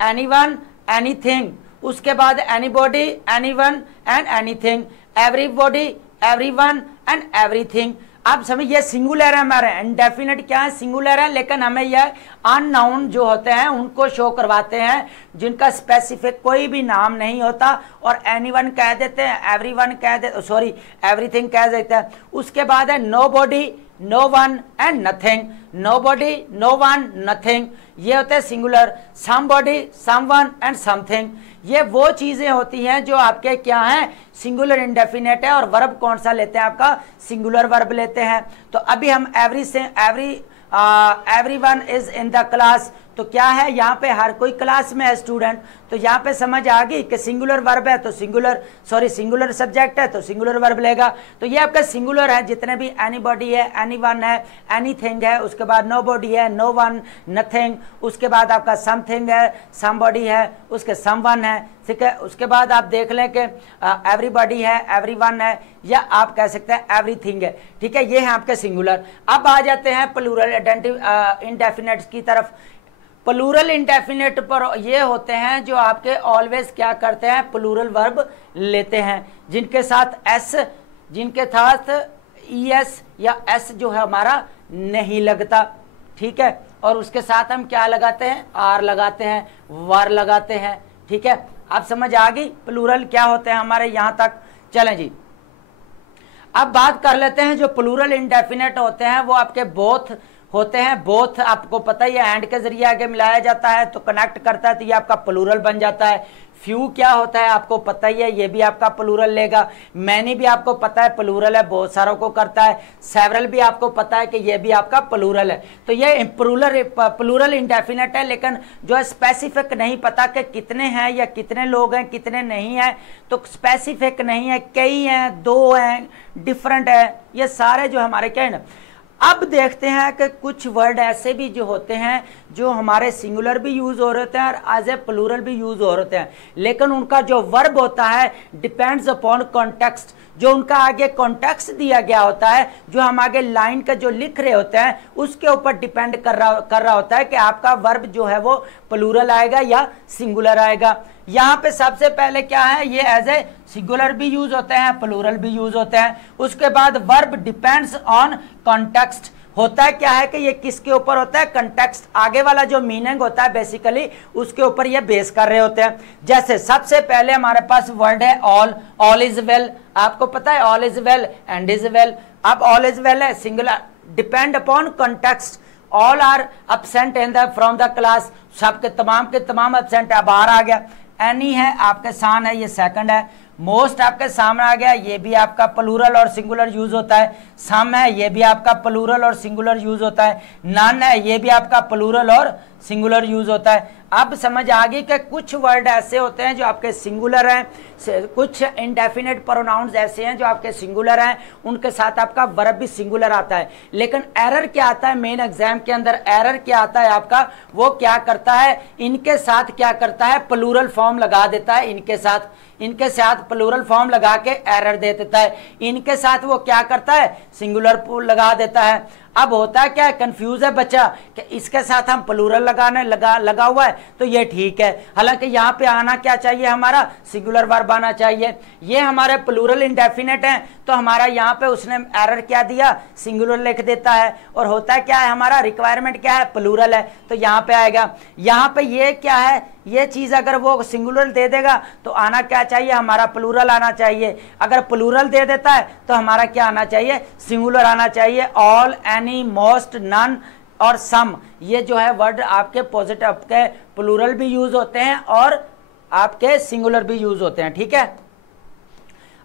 एनीवन, एनीथिंग, उसके बाद anybody, anyone and anything, everybody, everyone and everything. अब समझ, ये सिंगुलर है हमारे, इंडेफिनेट क्या है, सिंगुलर है, लेकिन हमें यह अननाउन जो होते हैं उनको शो करवाते हैं जिनका स्पेसिफिक कोई भी नाम नहीं होता, और एनीवन कह देते हैं, एवरीवन कह देते, सॉरी एवरीथिंग कह देते हैं। उसके बाद है nobody, no one and nothing, nobody, no one, nothing, ये होते हैं singular. Somebody, someone and something, ये वो चीजें होती हैं जो आपके क्या हैं, सिंगुलर इंडेफिनेट है। और वर्ब कौन सा लेते हैं, आपका सिंगुलर वर्ब लेते हैं। तो अभी हम everyone is in the class, तो क्या है यहाँ पे हर कोई क्लास में है स्टूडेंट। तो यहाँ पे समझ आ गई कि सिंगुलर वर्ब है तो सिंगुलर सब्जेक्ट है तो सिंगुलर वर्ब लेगा। तो ये आपका सिंगुलर है, जितने भी एनीबॉडी है, एनीवन है, एनीथिंग है, उसके बाद नोबॉडी है, नो वन, नथिंग, उसके बाद आपका समथिंग है, समबॉडी है, उसके समवन है, ठीक है। उसके बाद आप देख लें कि एवरीबॉडी है, एवरीवन है, या आप कह सकते हैं एवरीथिंग है, ठीक है। ये है आपके सिंगुलर। अब आ जाते हैं प्लूरल इंडेफिनेट्स की तरफ। प्लूरल इंडेफिनेट पर ये होते हैं जो आपके ऑलवेज क्या करते हैं, प्लूरल वर्ब लेते हैं, जिनके साथ ईएस या एस जो है हमारा नहीं लगता, ठीक है। और उसके साथ हम क्या लगाते हैं, आर लगाते हैं, वर लगाते हैं, ठीक है। आप समझ आ गई प्लूरल क्या होते हैं हमारे यहाँ तक। चलें जी, अब बात कर लेते हैं जो प्लूरल इंडेफिनेट होते हैं वो आपके बोथ होते हैं। बोथ आपको पता ही है, एंड के जरिए आगे मिलाया जाता है तो कनेक्ट करता है, तो ये आपका प्लूरल बन जाता है। फ्यू क्या होता है आपको पता ही है, ये भी आपका प्लूरल लेगा। मैनी भी आपको पता है प्लूरल है, बहुत सारों को करता है। सेवरल भी आपको पता है कि ये भी आपका प्लूरल है। तो ये प्लूरल इंडेफिनेट है, लेकिन जो है स्पेसिफिक नहीं पता कि कितने हैं या कितने लोग हैं, कितने नहीं हैं। तो स्पेसिफिक नहीं है, कई हैं, दो हैं, डिफरेंट है, ये सारे जो हमारे क्या है ना। अब देखते हैं कि कुछ वर्ड ऐसे भी जो होते हैं जो हमारे सिंगुलर भी यूज हो रहे हैं और एज ए प्लूरल भी यूज हो रहे हैं, लेकिन उनका जो वर्ब होता है डिपेंड्स अपॉन कॉन्टेक्स्ट। जो उनका आगे कॉन्टेक्स्ट दिया गया होता है, जो हम आगे लाइन का जो लिख रहे होते हैं उसके ऊपर डिपेंड कर रहा होता है कि आपका वर्ब जो है वो प्लूरल आएगा या सिंगुलर आएगा। यहाँ पे सबसे पहले क्या है, ये एज ए सिंगुलर भी यूज होते हैं, प्लूरल भी यूज होते हैं। उसके बाद वर्ब डिपेंड्स ऑन कॉन्टेक्स्ट होता है, क्या है कि ये किसके ऊपर होता है, कंटेक्स्ट, आगे वाला जो मीनिंग होता है बेसिकली उसके ऊपर ये बेस कर रहे होते हैं। जैसे सबसे पहले हमारे पास वर्ड है ऑल इज वेल। आपको पता है all is well and is well. अब ऑल इज वेल है singular, depend upon context. All are absent in the from the class, सबके तमाम एब्सेंट है, बाहर आ गया। एनी है आपके सान है, ये सेकंड है। मोस्ट आपके सामने आ गया, ये भी आपका प्लूरल और सिंगुलर यूज होता है। सम है, ये भी आपका प्लूरल और सिंगुलर यूज होता है। नन है, ये भी आपका प्लूरल और सिंगुलर यूज होता है। अब समझ आ गई कि कुछ वर्ड ऐसे होते हैं जो आपके सिंगुलर हैं, कुछ इंडेफिनेट प्रोनाउंस ऐसे हैं जो आपके सिंगुलर हैं, उनके साथ आपका वर्ब भी सिंगुलर आता है। लेकिन एरर क्या आता है मेन एग्जाम के अंदर, एरर क्या आता है आपका, वो क्या करता है, इनके साथ क्या करता है, प्लूरल फॉर्म लगा देता है। इनके साथ प्लूरल फॉर्म लगा के एरर दे देता है। इनके साथ वो क्या करता है, सिंगुलर लगा देता है। अब होता है क्या है, कंफ्यूज है बच्चा कि इसके साथ हम प्लूरल लगा हुआ है तो ये ठीक है, हालांकि यहाँ पे आना क्या चाहिए, हमारा सिंगुलर वर्ब आना चाहिए। ये हमारे प्लूरल इंडेफिनेट है तो हमारा यहाँ पे उसने एरर क्या दिया, सिंगुलर लिख देता है। और होता है क्या है, हमारा रिक्वायरमेंट क्या है, प्लूरल है, तो यहाँ पे आएगा। यहाँ पे ये क्या है, ये चीज अगर वो सिंगुलर दे देगा तो आना क्या चाहिए, हमारा प्लूरल आना चाहिए। अगर प्लूरल दे देता है तो हमारा क्या आना चाहिए, सिंगुलर आना चाहिए। ऑल, एनी, मोस्ट, नन और सम, ये जो है वर्ड आपके पॉजिटिव, आपके प्लूरल भी यूज होते हैं और आपके सिंगुलर भी यूज होते हैं, ठीक है।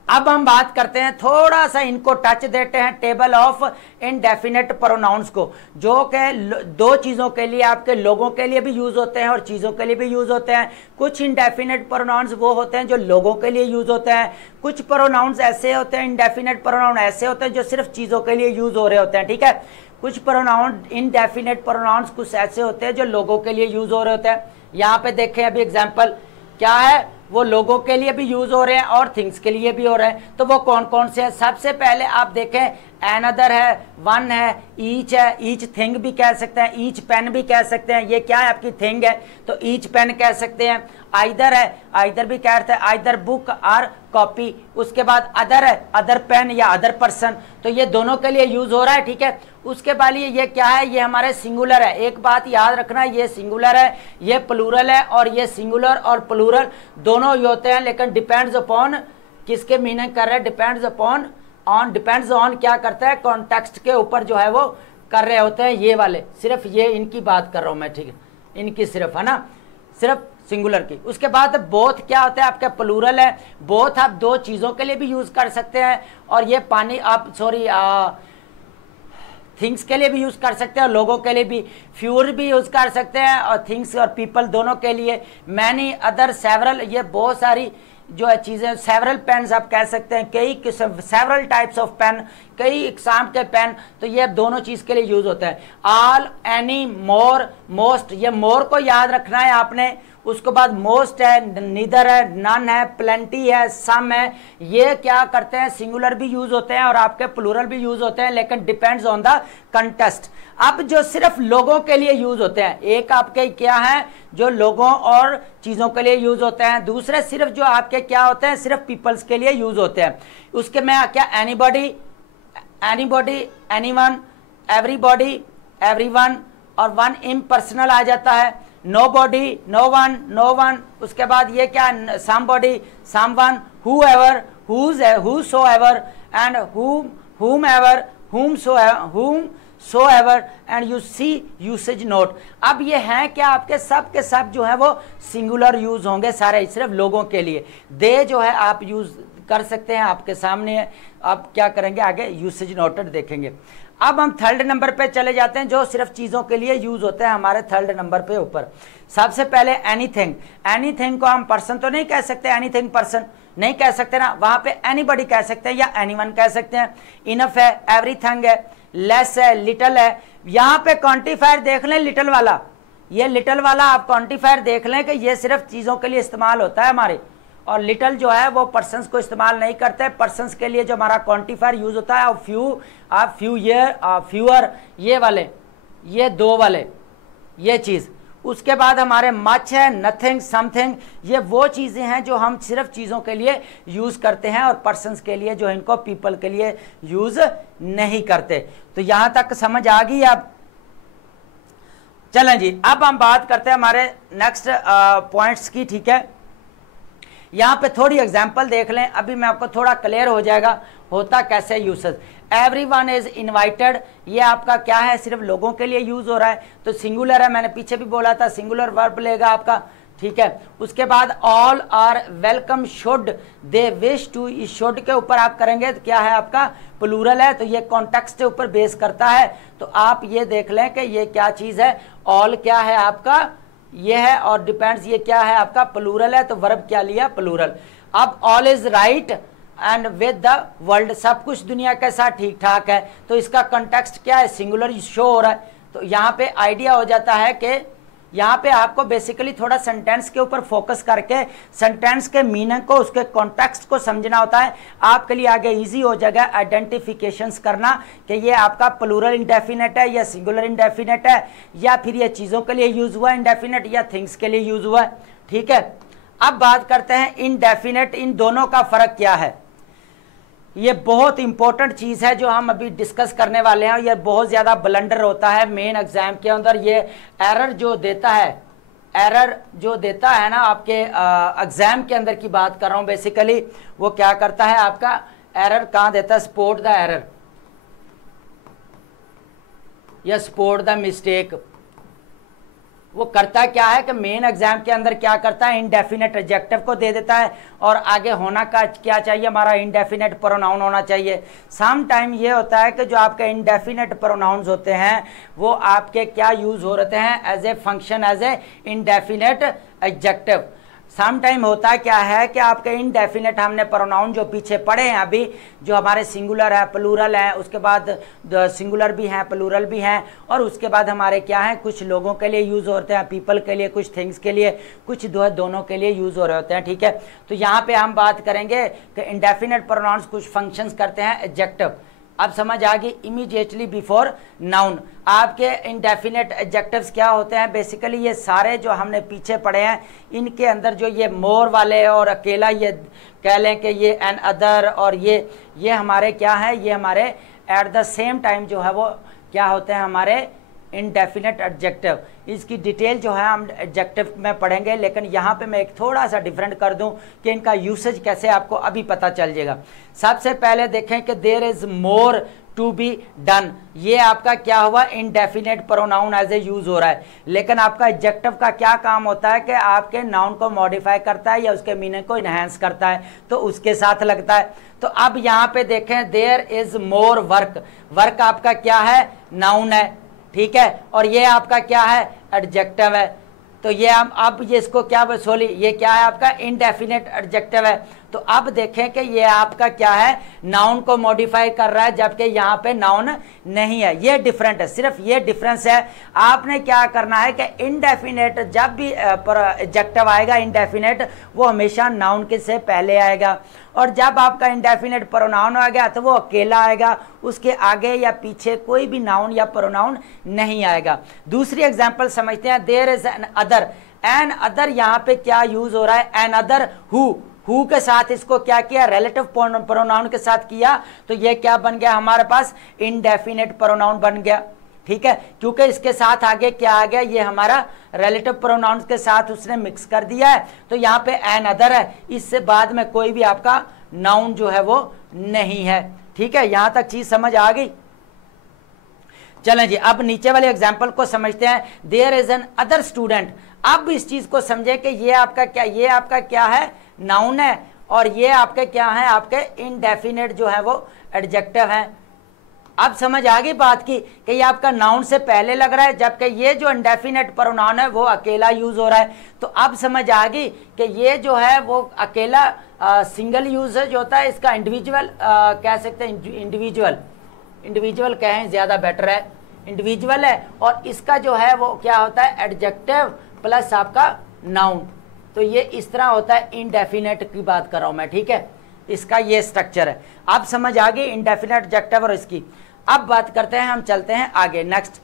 अब हम बात करते हैं, थोड़ा सा इनको टच देते हैं टेबल ऑफ इनडेफिनेट प्रोनाउंस को, जो कि दो चीज़ों के लिए, आपके लोगों के लिए भी यूज़ होते हैं और चीज़ों के लिए भी यूज़ होते हैं। कुछ इनडेफिनेट प्रोनाउंस वो होते हैं जो लोगों के लिए यूज़ होते हैं, कुछ प्रोनाउंस ऐसे होते हैं, इनडेफिनेट प्रोनाउन ऐसे होते हैं जो सिर्फ चीज़ों के लिए यूज़ हो रहे होते हैं, ठीक है। कुछ प्रोनाउन, इनडेफिनेट प्रोनाउंस कुछ ऐसे होते हैं जो लोगों के लिए यूज़ हो रहे होते हैं। यहाँ पे देखें अभी एग्जाम्पल क्या है, वो लोगों के लिए भी यूज हो रहे हैं और थिंग्स के लिए भी हो रहे हैं। तो वो कौन कौन से हैं, सबसे पहले आप देखें एनदर है, वन है, ईच है, ईच थिंग भी कह सकते हैं, ईच पेन भी कह सकते हैं, ये क्या है आपकी थिंग है तो ईच पेन कह सकते हैं। आइदर है, आइदर भी कहते हैं, आइदर बुक और कॉपी। उसके बाद अदर है, अदर पेन या अदर पर्सन, तो ये दोनों के लिए यूज हो रहा है, ठीक है। उसके बाद ये क्या है, ये हमारे सिंगुलर है। एक बात याद रखना, ये सिंगुलर है, ये प्लूरल है, और ये सिंगुलर और प्लूरल दोनों ही होते हैं, लेकिन डिपेंड्स अपॉन किसके मीनिंग कर रहे हैं, depends upon on, depends on क्या करता है, कॉन्टेक्स्ट के ऊपर जो है वो कर रहे होते हैं। ये वाले सिर्फ ये इनकी बात कर रहा हूं मैं, ठीक है, इनकी सिर्फ, है ना, सिर्फ सिंगुलर की। उसके बाद बोथ क्या होता है, आपका प्लूरल है। बोथ आप दो चीज़ों के लिए भी यूज़ कर सकते हैं, और ये पानी आप थिंग्स के लिए भी यूज़ कर सकते हैं और लोगों के लिए भी। फ्यूर भी यूज़ कर सकते हैं और थिंग्स और पीपल दोनों के लिए। मैनी, अदर, सेवरल, ये बहुत सारी जो है चीज़ें। सेवरल पेन्स आप कह सकते हैं, कई किस्म, सेवरल टाइप्स ऑफ पेन, कई एग्जाम के पेन, तो ये दोनों चीज़ के लिए यूज़ होता है। ऑल, एनी, मोर, मोस्ट, ये मोर को याद रखना है आपने। उसके बाद मोस्ट है, नीदर है, नन है, प्लेंटी है, सम है। ये क्या करते हैं, सिंगुलर भी यूज होते हैं और आपके प्लूरल भी यूज होते हैं, लेकिन डिपेंड्स ऑन द कंटेस्ट। अब जो सिर्फ लोगों के लिए यूज होते हैं, एक आपके क्या है जो लोगों और चीज़ों के लिए यूज होते हैं, दूसरे सिर्फ जो आपके क्या होते हैं, सिर्फ पीपल्स के लिए यूज होते हैं। उसके में क्या, anybody, anybody, anyone, everybody, everyone, और वन इम्पर्सनल आ जाता है। Nobody, no one, no one. उसके बाद ये क्या, somebody, someone, whoever, whosoever, and whom ever, whom so ever, and you see usage note। अब ये हैं क्या, आपके सब के सब जो है वो सिंगुलर यूज होंगे सारे, सिर्फ लोगों के लिए। दे जो है आप यूज कर सकते हैं, आपके सामने है। आप क्या करेंगे आगे, यूसेज नोटेड देखेंगे। अब हम थर्ड नंबर पे चले जाते हैं, जो सिर्फ चीज़ों के लिए यूज होता है हमारे थर्ड नंबर पे ऊपर। सबसे पहले एनीथिंग। एनीथिंग को हम पर्सन तो नहीं कह सकते, एनीथिंग पर्सन नहीं कह सकते ना, वहाँ पे एनीबॉडी कह सकते हैं या एनीवन कह सकते हैं। इनफ है, एवरीथिंग है, लेस है, लिटिल है। यहाँ पे क्वांटिफायर देख लें, लिटिल वाला, ये लिटिल वाला आप क्वांटिफायर देख लें कि ये सिर्फ चीज़ों के लिए इस्तेमाल होता है हमारे, और लिटिल जो है वो पर्सन्स को इस्तेमाल नहीं करते। पर्सन्स के लिए जो हमारा क्वांटिफायर यूज होता है, और फ्यू ईयर, फ्यूअर, ये वाले, ये दो वाले, ये चीज़। उसके बाद हमारे मच है, नथिंग, समथिंग, ये वो चीज़ें हैं जो हम सिर्फ चीज़ों के लिए यूज़ करते हैं और पर्सन्स के लिए जो इनको पीपल के लिए यूज़ नहीं करते। तो यहाँ तक समझ आ गई अब। चलें जी, अब हम बात करते हैं हमारे नेक्स्ट पॉइंट्स की, ठीक है। यहाँ पे थोड़ी एग्जाम्पल देख लें, अभी मैं आपको थोड़ा क्लियर हो जाएगा होता कैसे यूसेज। एवरीवन इज इनवाइटेड, ये आपका क्या है, सिर्फ लोगों के लिए यूज हो रहा है, तो सिंगुलर है, मैंने पीछे भी बोला था सिंगुलर वर्ब लेगा आपका, ठीक है। उसके बाद all are welcome, should they wish to, इस शुड के ऊपर आप करेंगे तो क्या है आपका प्लूरल है, तो ये कॉन्टेक्स्ट के ऊपर बेस करता है। तो आप ये देख लें कि ये क्या चीज़ है, ऑल क्या है आपका ये है, और डिपेंड्स ये क्या है आपका प्लूरल है, तो वर्ब क्या लिया, प्लूरल। अब all is right and with the world, सब कुछ दुनिया के साथ ठीक ठाक है, तो इसका कंटेक्स्ट क्या है, सिंगुलर शो हो रहा है। तो यहाँ पे आइडिया हो जाता है कि यहाँ पे आपको बेसिकली थोड़ा सेंटेंस के ऊपर फोकस करके सेंटेंस के मीनिंग को, उसके कॉन्टेक्स्ट को समझना होता है। आपके लिए आगे इजी हो जाएगा आइडेंटिफिकेशंस करना कि ये आपका प्लूरल इंडेफिनेट है या सिंगुलर इंडेफिनेट है, या फिर ये चीज़ों के लिए यूज हुआ इंडेफिनेट या थिंग्स के लिए यूज हुआ है। ठीक है, अब बात करते हैं इंडेफिनेट, इन दोनों का फर्क क्या है। ये बहुत इंपॉर्टेंट चीज़ है जो हम अभी डिस्कस करने वाले हैं। ये बहुत ज़्यादा ब्लंडर होता है मेन एग्जाम के अंदर। ये एरर जो देता है, एरर जो देता है ना आपके एग्जाम के अंदर की बात कर रहा हूँ बेसिकली, वो क्या करता है आपका एरर कहाँ देता है, स्पॉट द एरर या स्पॉट द मिस्टेक। वो करता क्या है कि मेन एग्जाम के अंदर क्या करता है, इंडेफिनेट एडजेक्टिव को दे देता है और आगे होना का क्या चाहिए, हमारा इंडेफिनेट प्रोनाउन होना चाहिए। सम टाइम ये होता है कि जो आपके इंडेफिनेट प्रोनाउंस होते हैं वो आपके क्या यूज हो रहे हैं, as a function, as a indefinite adjective. Some time होता है क्या है कि आपके इनडेफिनेट हमने प्रोनाउन जो पीछे पढ़े हैं अभी, जो हमारे सिंगुलर है, प्लूरल है, उसके बाद सिंगुलर भी हैं, प्लूरल भी हैं, और उसके बाद हमारे क्या है, कुछ लोगों के लिए यूज़ होते हैं, पीपल के लिए, कुछ थिंग्स के लिए, कुछ दोनों के लिए यूज़ हो रहे होते हैं। ठीक है, तो यहाँ पे हम बात करेंगे कि इंडेफिनेट प्रोनाउंस कुछ फंक्शंस करते हैं एडजेक्टिव। अब समझ आ गई, इमीडिएटली बिफोर नाउन। आपके इंडेफिनेट एडजेक्टिव्स क्या होते हैं, बेसिकली ये सारे जो हमने पीछे पढ़े हैं इनके अंदर जो ये मोर वाले और अकेला, ये कह लें कि ये एन अदर, और ये हमारे क्या है, ये हमारे एट द सेम टाइम जो है वो क्या होते हैं, हमारे इंडेफिनेट एडजेक्टिव। इसकी डिटेल जो है हम एडजेक्टिव में पढ़ेंगे, लेकिन यहाँ पे मैं एक थोड़ा सा डिफरेंट कर दूं कि इनका यूसेज कैसे आपको अभी पता चल जाएगा। सबसे पहले देखें कि there is more to be done, ये आपका क्या हुआ, indefinite pronoun as a use हो रहा है, लेकिन आपका एडजेक्टिव का क्या काम होता है कि आपके नाउन को मॉडिफाई करता है या उसके मीनिंग को इनहेंस करता है, तो उसके साथ लगता है। तो अब यहाँ पे देखें, there is more work, work आपका क्या है, नाउन है, ठीक है, और ये आपका क्या है, एडजेक्टिव है। तो ये हम अब ये इसको क्या सॉरी, ये क्या है आपका इंडेफिनेट एडजेक्टिव है। तो अब देखें कि ये आपका क्या है, नाउन को मॉडिफाई कर रहा है, जबकि यहाँ पे नाउन नहीं है। ये डिफरेंट है, सिर्फ ये डिफरेंस है। आपने क्या करना है कि इंडेफिनेट जब भी एडजेक्टिव आएगा इंडेफिनेट, वो हमेशा नाउन के से पहले आएगा, और जब आपका इंडेफिनेट प्रोनाउन आ गया तो वो अकेला आएगा, उसके आगे या पीछे कोई भी नाउन या प्रोनाउन नहीं आएगा। दूसरी एग्जांपल समझते हैं, there is another. Another यहाँ पे क्या यूज हो रहा है, एन अदर हु के साथ इसको क्या किया, रिलेटिव प्रोनाउन के साथ किया, तो ये क्या बन गया हमारे पास, इंडेफिनेट प्रोनाउन बन गया। ठीक है, क्योंकि इसके साथ आगे क्या आ गया, ये हमारा रिलेटिव प्रोनाउन के साथ उसने मिक्स कर दिया है, तो यहाँ पे एन अदर है, इससे बाद में कोई भी आपका नाउन जो है वो नहीं है। ठीक है, यहां तक चीज समझ आ गई। चलें जी, अब नीचे वाले एग्जाम्पल को समझते हैं। There is another student. अब इस चीज को समझे कि ये आपका क्या है, नाउन है, और ये आपके क्या है, आपके इनडेफिनेट जो है वो एडजेक्टिव है। अब समझ आ गई बात की कि ये आपका नाउन से पहले लग रहा है, जबकि ये जो इंडेफिनेट प्रोनाउन है वो अकेला यूज हो रहा है। तो अब समझ आ गई कि ये जो है वो अकेला सिंगल यूजेज होता है, इसका इंडिविजुअल कह सकते हैं, इंडिविजुअल कहें ज़्यादा बेटर है, इंडिविजुअल है, और इसका जो है वो क्या होता है, एडजेक्टिव प्लस आपका नाउन। तो ये इस तरह होता है, इंडेफिनेट की बात कर रहा हूँ मैं। ठीक है, इसका ये स्ट्रक्चर है। अब समझ आ गई इंडेफिनेट एडजेक्टिव और इसकी। अब बात करते हैं, हम चलते हैं आगे। नेक्स्ट,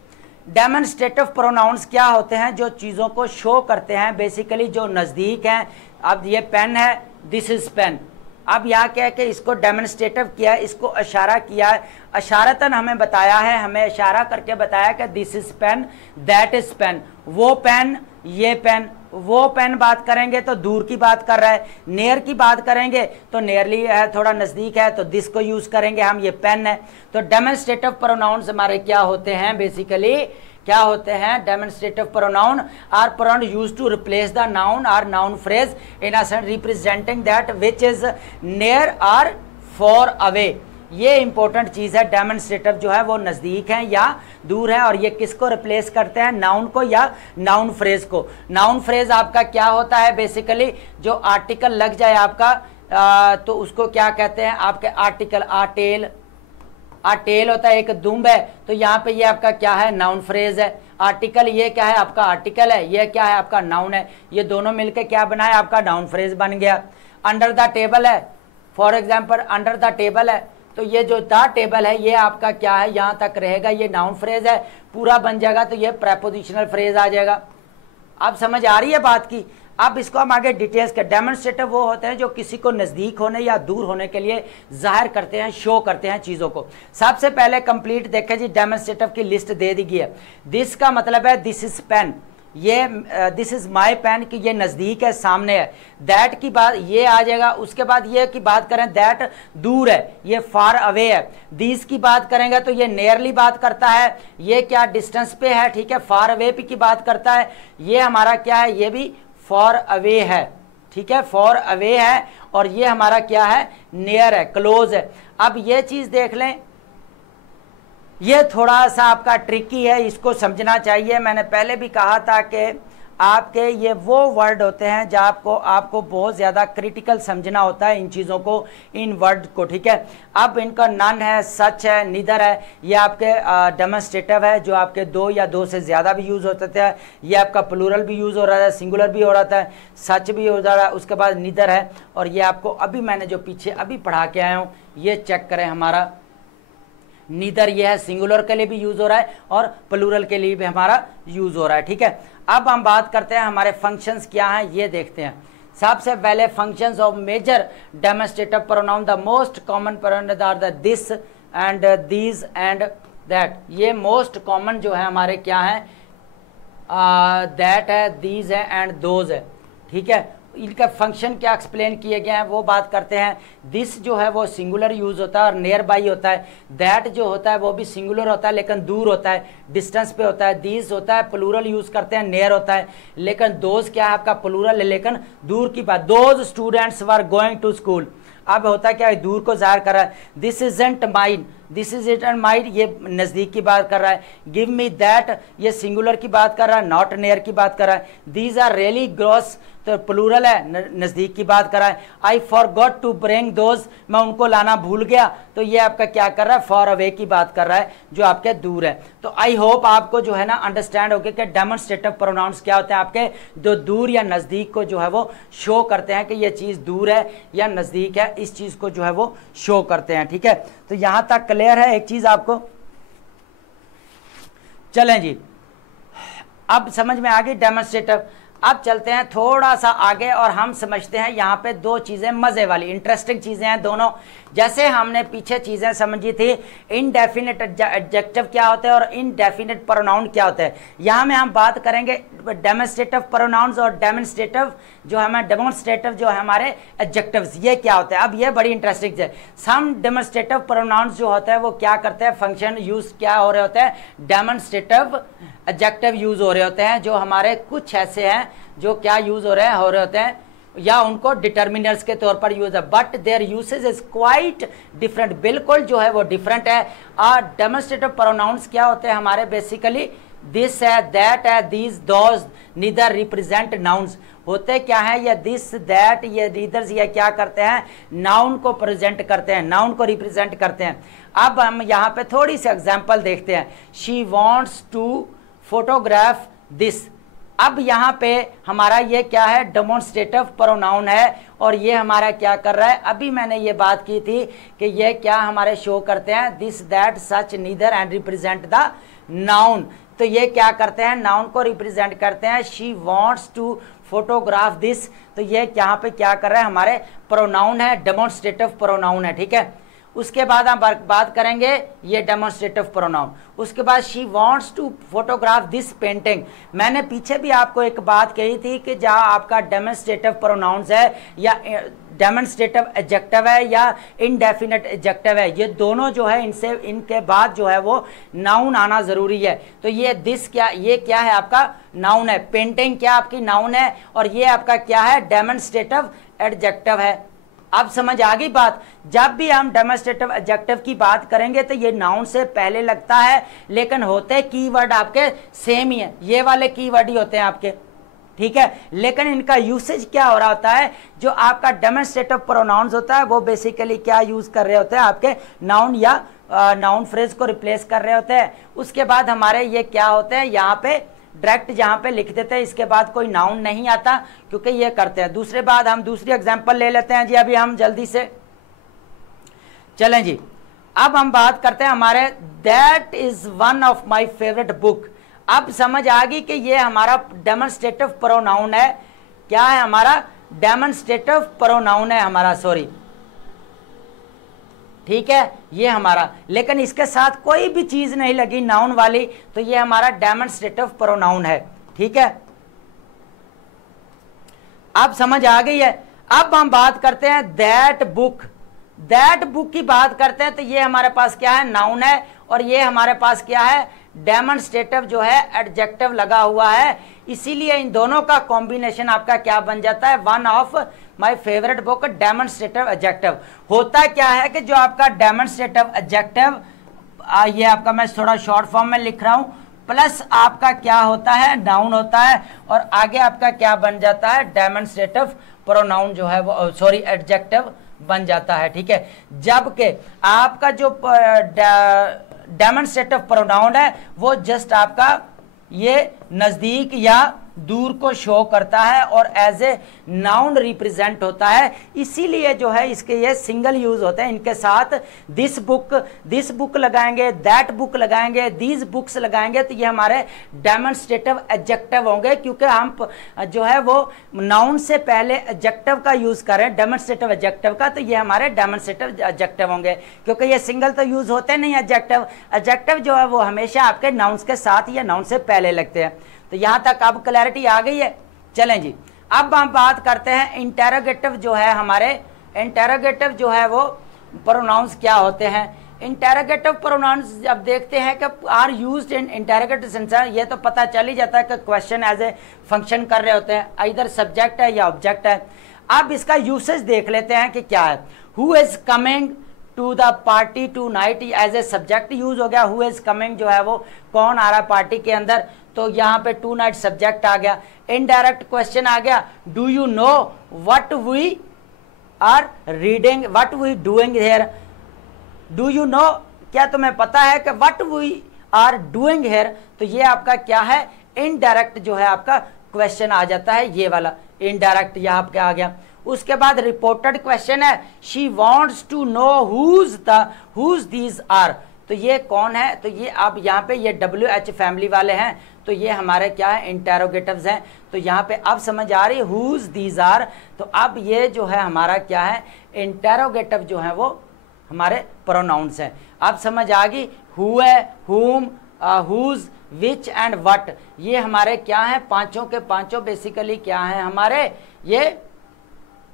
डेमोन्स्ट्रेटिव प्रोनाउंस क्या होते हैं, जो चीज़ों को शो करते हैं, बेसिकली जो नज़दीक हैं। अब ये पेन है, दिस इज पेन। अब यहाँ क्या है कि इसको डेमोन्स्ट्रेटिव किया है, इसको इशारा किया है, इशारतन हमें बताया है, हमें इशारा करके बताया कि this is pen, that is pen, वो पेन, ये पेन। वो पेन बात करेंगे तो दूर की बात कर रहा है, नियर की बात करेंगे तो नियरली है, थोड़ा नज़दीक है, तो दिस को यूज़ करेंगे हम, ये पेन है। तो डेमोन्स्ट्रेटिव प्रोनाउंस हमारे क्या होते हैं, बेसिकली क्या होते हैं, demonstrative pronoun are pronoun used to replace the noun or noun phrase in a sense representing that which is near or far away. ये इंपॉर्टेंट चीज़ है, डेमोन्स्ट्रेटिव जो है वो नज़दीक है या दूर है, और ये किसको रिप्लेस करते हैं, नाउन को या नाउन फ्रेज को। नाउन फ्रेज आपका क्या होता है, बेसिकली जो आर्टिकल लग जाए आपका तो उसको क्या कहते हैं, आपके आर्टिकल, आर्टेल, टेल होता है, एक दुम्ब है, तो यहाँ पे ये आपका क्या है, नाउन फ्रेज है। आर्टिकल ये क्या है आपका, आर्टिकल है, ये क्या है आपका, नाउन है। ये दोनों मिलकर क्या बना है आपका, नाउन फ्रेज बन गया। अंडर द टेबल है, for example under the table है, तो ये जो द टेबल है ये आपका क्या है, यहाँ तक रहेगा, ये नाउन फ्रेज है, पूरा बन जाएगा तो ये प्रेपोजिशनल फ्रेज आ जाएगा। आप समझ आ रही है बात की। अब इसको हम आगे डिटेल्स के, डेमोन्स्ट्रेटिव वो होते हैं जो किसी को नज़दीक होने या दूर होने के लिए जाहिर करते हैं, शो करते हैं चीज़ों को। सबसे पहले कंप्लीट देखें जी, डेमोन्स्ट्रेटिव की लिस्ट दे दी गई है। दिस का मतलब है दिस इज पेन, ये दिस इज माई पेन कि ये नज़दीक है, सामने है। दैट की बात ये आ जाएगा। उसके बाद ये की बात करें, दैट दूर है, ये फार अवे है। दिस की बात करेंगे तो ये नियरली बात करता है, ये क्या डिस्टेंस पे है, ठीक है, फार अवे पे की बात करता है। ये हमारा क्या है, ये भी फॉर अवे है, ठीक है, फॉर अवे है। और ये हमारा क्या है, नियर है, क्लोज है। अब ये चीज देख लें, ये थोड़ा सा आपका ट्रिकी है, इसको समझना चाहिए। मैंने पहले भी कहा था कि आपके ये वो वर्ड होते हैं जहाँ आपको बहुत ज़्यादा क्रिटिकल समझना होता है इन चीज़ों को, इन वर्ड को, ठीक है। अब इनका नन है, सच है, निदर है, ये आपके डेमोन्स्ट्रेटिव है जो आपके दो या दो से ज़्यादा भी यूज़ होते थे। ये आपका प्लूरल भी यूज़ हो रहा है, सिंगुलर भी हो रहा है, सच भी हो रहा है। उसके बाद निदर है, और ये आपको अभी मैंने जो पीछे अभी पढ़ा के आया हूँ ये चेक करें, हमारा नीदर ये है, सिंगुलर के लिए भी यूज हो रहा है और प्लूरल के लिए भी हमारा यूज हो रहा है, ठीक है। अब हम बात करते हैं हमारे फंक्शंस क्या हैं, ये देखते हैं। सबसे पहले functions of major demonstrative pronoun, the most common pronoun are the this and these and that. ये मोस्ट कॉमन जो है हमारे क्या है, दैट है, दीज है एंड दोज है, ठीक है। इनका फंक्शन क्या एक्सप्लेन किए गए हैं वो बात करते हैं। दिस जो है वो सिंगुलर यूज होता है और नियर बाई होता है। दैट जो होता है वो भी सिंगुलर होता है लेकिन दूर होता है, डिस्टेंस पे होता है। दिस होता है प्लूरल यूज करते हैं, नियर होता है। लेकिन दोज क्या है आपका, प्लूरल है लेकिन दूर की बात। Those students were going to school, अब होता क्या है, दूर को जाहिर कर रहा है। This isn't mine, this is it and might, ये नज़दीक की बात कर रहा है। गिव मी दैट, ये सिंगुलर की बात कर रहा है, नॉट नियर की बात कर रहा है। दीज आर रियली ग्रॉस, तो प्लूरल है, नज़दीक की बात कर रहा है। I forgot to bring those, मैं उनको लाना भूल गया, तो ये आपका क्या कर रहा है, फॉर अवे की बात कर रहा है जो आपके दूर है। तो आई होप आपको जो है ना अंडरस्टैंड हो गया कि डेमोन्स्ट्रेटिव प्रोनाउंस क्या होते हैं, आपके जो दूर या नज़दीक को जो है वो शो करते हैं कि ये चीज़ दूर है या नज़दीक है, इस चीज़ को जो है वो शो करते हैं, ठीक है। तो यहाँ तक क्लियर है एक चीज़ आपको। चलें जी, अब समझ में आ गई डेमोन्स्ट्रेटिव। अब चलते हैं थोड़ा सा आगे और हम समझते हैं यहाँ पे दो चीज़ें मज़े वाली, इंटरेस्टिंग चीज़ें हैं दोनों। जैसे हमने पीछे चीज़ें समझी थी, इनडेफिनिट एडजेक्टिव क्या होता है और इनडेफिनिट प्रोनाउन क्या होता है। यहाँ में हम बात करेंगे डेमोन्स्ट्रेटिव प्रोनाउंस और डेमोन्स्ट्रेटिव जो हमें डेमोन्स्ट्रेटिव जो है हमारे एडजेक्टिव्स, ये क्या होता है। अब ये बड़ी इंटरेस्टिंग है। सम डेमोन्स्ट्रेटिव प्रोनाउंस जो होता है वो क्या करते हैं, फंक्शन यूज क्या हो रहे होते हैं, डेमोन्स्ट्रेटिव एडजेक्टिव यूज हो रहे होते हैं, जो हमारे कुछ ऐसे हैं जो क्या यूज हो रहे होते हैं, या उनको डिटर्मिनर्स के तौर पर यूज है। But their usage is quite different, बिल्कुल जो है वो डिफरेंट है। और डेमोन्स्ट्रेटिव प्रोनाउंस क्या होते हैं हमारे, बेसिकली दिस है, दैट है, these, those, neither represent nouns. होते क्या है, ये दिस, दैट, ये नीदर, ये क्या करते हैं, नाउन को प्रेजेंट करते हैं, नाउन को रिप्रेजेंट करते हैं। अब हम यहाँ पे थोड़ी सी एग्जांपल देखते हैं। She wants to photograph this. अब यहाँ पे हमारा ये क्या है, डेमोन्स्ट्रेटिव प्रोनाउन है और ये हमारा क्या कर रहा है, अभी मैंने ये बात की थी कि ये क्या हमारे शो करते हैं, this, that, such, neither and represent the noun. तो ये क्या करते हैं, नाउन को रिप्रेजेंट करते हैं। She wants to photograph this, तो ये यहाँ पे क्या कर रहा है, हमारे प्रोनाउन है, डेमोन्स्ट्रेटिव प्रोनाउन है, ठीक है। उसके बाद हम बात करेंगे ये डेमोन्स्ट्रेटिव प्रोनाउन। उसके बाद she wants to photograph this painting. मैंने पीछे भी आपको एक बात कही थी कि जहाँ आपका डेमोन्स्ट्रेटिव प्रोनाउंस है या डेमोन्स्ट्रेटिव एडजेक्टिव है या इनडेफिनिट एडजेक्टिव है, ये दोनों जो है इनसे इनके बाद जो है वो नाउन आना ज़रूरी है। तो ये दिस क्या, ये क्या है आपका नाउन है, पेंटिंग क्या आपकी नाउन है, और ये आपका क्या है, डेमोन्स्ट्रेटिव एडजेक्टिव है। अब समझ आ गई बात। जब भी हम डेमोन्स्ट्रेटिव एडजेक्टिव की बात करेंगे तो ये नाउन से पहले लगता है, लेकिन होते कीवर्ड आपके सेम ही है, ये वाले कीवर्ड ही होते हैं आपके, ठीक है। लेकिन इनका यूसेज क्या हो रहा होता है, जो आपका डेमोन्स्ट्रेटिव प्रोनाउंस होता है वो बेसिकली क्या यूज कर रहे होते हैं, आपके नाउन या नाउन फ्रेज को रिप्लेस कर रहे होते हैं। उसके बाद हमारे ये क्या होते हैं, यहाँ पे डायरेक्ट जहाँ पे लिख देते हैं, इसके बाद कोई नाउन नहीं आता क्योंकि ये करते हैं। दूसरे बाद हम दूसरी एग्जांपल ले लेते हैं जी, अभी हम जल्दी से चलें जी। अब हम बात करते हैं हमारे that is one of my favourite book. अब समझ आ गई कि ये हमारा डेमोन्स्ट्रेटिव प्रोनाउन है। क्या है हमारा, डेमोन्स्ट्रेटिव प्रोनाउन है हमारा, सॉरी, ठीक है, ये हमारा, लेकिन इसके साथ कोई भी चीज नहीं लगी नाउन वाली, तो ये हमारा डेमोन्स्ट्रेटिव प्रोनाउन है, ठीक है। अब समझ आ गई है। अब हम बात करते हैं दैट बुक। दैट बुक की बात करते हैं तो ये हमारे पास क्या है, नाउन है, और ये हमारे पास क्या है, डेमोन्स्ट्रेटिव जो है एडजेक्टिव लगा हुआ है। इसीलिए इन दोनों का कॉम्बिनेशन आपका क्या बन जाता है, one of my favourite book demonstrative adjective. होता क्या है कि जो आपका डेमोन्स्ट्रेटिव एडजेक्टिव, ये आपका मैं थोड़ा शॉर्ट फॉर्म में लिख रहा हूं, प्लस आपका क्या होता है, नाउन होता है, और आगे आपका क्या बन जाता है, डेमोन्स्ट्रेटिव प्रोनाउन जो है वो, सॉरी, एडजेक्टिव बन जाता है, ठीक है। जबकि आपका जो डेमोन्स्ट्रेटिव प्रोनाउन है वो जस्ट आपका ये नजदीक या दूर को शो करता है और एज ए नाउन रिप्रेजेंट होता है। इसीलिए जो है इसके ये सिंगल यूज होते हैं। इनके साथ दिस बुक लगाएंगे, दैट बुक लगाएंगे, दीज बुक्स लगाएंगे, तो ये हमारे डेमोन्स्ट्रेटिव एडजेक्टिव होंगे, क्योंकि हम जो है वो नाउन से पहले एडजेक्टिव का यूज करें, डेमोन्स्ट्रेटिव एडजेक्टिव का, तो ये हमारे डेमोन्स्ट्रेटिव एडजेक्टिव होंगे, क्योंकि ये सिंगल तो यूज होते नहीं एडजेक्टिव। एडजेक्टिव जो है वो हमेशा आपके नाउन्स के साथ या नाउन से पहले लगते हैं। तो यहां तक अब क्लैरिटी आ गई है। चलें जी, अब हम बात करते हैं इंटेरोगेटिव जो है हमारे, इंटेरोगेटिव जो है वो प्रोनाउंस क्या होते हैं। इंटेरोगेटिव प्रोनाउंस जब देखते हैं कि are used in interrogative sense, ये तो पता चल ही जाता है कि क्वेश्चन एज ए फंक्शन कर रहे होते हैं, इधर सब्जेक्ट है या ऑब्जेक्ट है। अब इसका यूसेज देख लेते हैं कि क्या है। Who is coming to the party tonight, as a subject use हो गया। हु इज कमिंग जो है वो कौन आ रहा है पार्टी के अंदर, तो यहाँ पे टू नाइट सब्जेक्ट आ गया। इनडायरेक्ट क्वेश्चन आ गया, do you know what we are reading, what we doing here. Do you know, क्या तुम्हें पता है कि what we are doing here, तो ये आपका क्या है, इनडायरेक्ट जो है आपका क्वेश्चन आ जाता है, ये वाला इनडायरेक्ट यहाँ पे आ गया। उसके बाद रिपोर्टेड क्वेश्चन है, she wants to know whose these are, तो ये कौन है, तो ये आप यहाँ पे ये WH फैमिली वाले हैं, तो ये हमारे क्या है, इंटेरोगेटिव्स हैं। तो यहाँ पे अब समझ आ रही है हुज दीज आर, तो अब ये जो है हमारा क्या है, इंटेरोगेटिव जो है वो हमारे प्रोनाउंस हैं। अब समझ आ गई, हु है, हुम, हुज, विच एंड व्हाट, ये हमारे क्या है, पांचों के पांचों बेसिकली क्या है हमारे, ये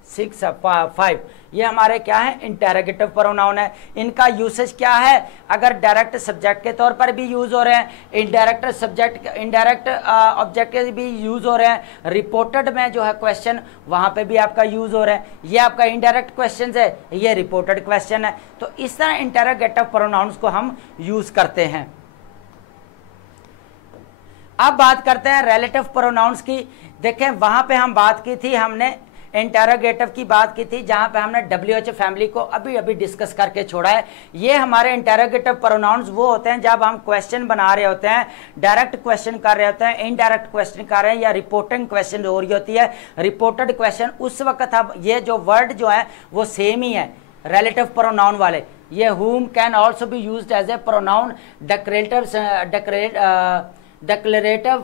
6 5, ये हमारे क्या है, इंटेरोगेटिव प्रोनाउन है। इनका यूसेज क्या है, अगर डायरेक्ट सब्जेक्ट के तौर पर भी यूज हो रहे हैं, इनडायरेक्ट सब्जेक्ट, इनडायरेक्ट ऑब्जेक्ट के भी यूज हो रहे हैं, रिपोर्टेड में जो है क्वेश्चन वहां पे भी आपका यूज हो रहे हैं। ये आपका इनडायरेक्ट क्वेश्चन है, ये रिपोर्टेड क्वेश्चन है। तो इस तरह इंटेरोगेटिव प्रोनाउंस को हम यूज करते हैं। अब बात करते हैं रिलेटिव प्रोनाउंस की। देखें वहां पे हम बात की थी, हमने इंटेरोगेटिव की बात की थी, जहां पे हमने WH फैमिली को अभी अभी डिस्कस करके छोड़ा है। ये हमारे इंटेरोगेटिव प्रोनाउंस वो होते हैं जब हम क्वेश्चन बना रहे होते हैं, डायरेक्ट क्वेश्चन कर रहे होते हैं, इनडायरेक्ट क्वेश्चन कर रहे हैं, या रिपोर्टिंग क्वेश्चन हो रही होती है, रिपोर्टेड क्वेश्चन, उस वक्त अब ये जो वर्ड जो है वो सेम ही है रिलेटिव प्रोनाउन वाले। ये whom can also be used as a pronoun, declarative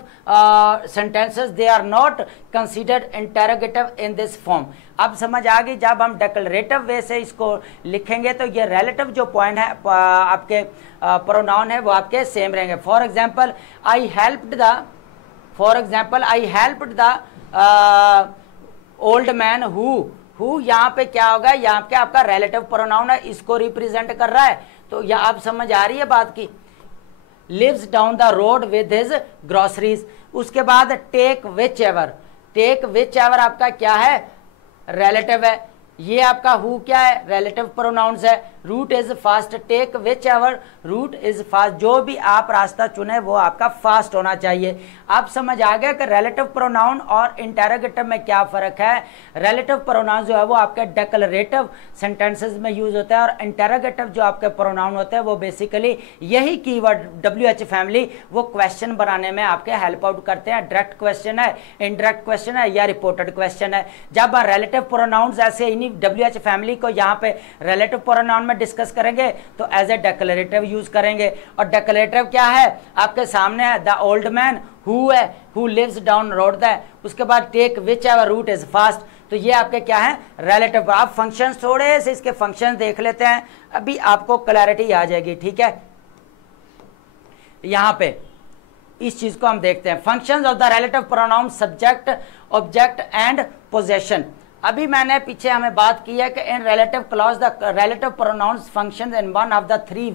sentences, they are not considered interrogative in this form। अब समझ आ गई, जब हम डेक्लरेटिव वे से इसको लिखेंगे तो ये रिलेटिव जो पॉइंट है आपके प्रोनाउन है वो आपके सेम रहेंगे। For example I helped the old man who यहाँ पे क्या होगा, यहाँ पे आपका रिलेटिव प्रोनाउन है, इसको रिप्रेजेंट कर रहा है। तो यह आप समझ आ रही है बात की। Lives down the road with his groceries. उसके बाद टेक विच एवर आपका क्या है, रिलेटिव है। ये आपका हु क्या है, रिलेटिव प्रोनाउंस है। Route is fast, take whichever route is fast, जो भी आप रास्ता चुने वो आपका फास्ट होना चाहिए। आप समझ आ गया कि रिलेटिव प्रोनाउन और इंटेरोगेटिव में क्या फ़र्क है। रिलेटिव प्रोनाउन जो है वो आपके डिक्लेरेटिव सेंटेंसेस में यूज़ होता है, और इंटेरोगेटिव जो आपके प्रोनाउन होते हैं वो बेसिकली यही कीवर्ड WH फैमिली वो क्वेश्चन बनाने में आपके हेल्प आउट करते हैं। डायरेक्ट क्वेश्चन है, इनडायरेक्ट क्वेश्चन है या रिपोर्टेड क्वेश्चन है। जब रिलेटिव प्रोनाउंस ऐसे इन्हीं WH फैमिली को यहाँ पे रिलेटिव प्रोनाउन में डिस्कस करेंगे तो एज ए डिक्लेरेटिव यूज करेंगे। और डिक्लेरेटिव क्या है आपके सामने है, द ओल्ड मैन हु है, who lives down road the, उसके बाद take whichever route is fast, तो ये आपके क्या है रिलेटिव। आप फंक्शंस थोड़े से इसके फंक्शंस देख लेते हैं, अभी आपको क्लैरिटी आ जाएगी, ठीक है। यहाँ पे इस चीज को हम देखते हैं, functions of the relative pronoun subject object and possession. अभी मैंने पीछे हमें बात की है कि in relative clause the relative pronouns function in one of the three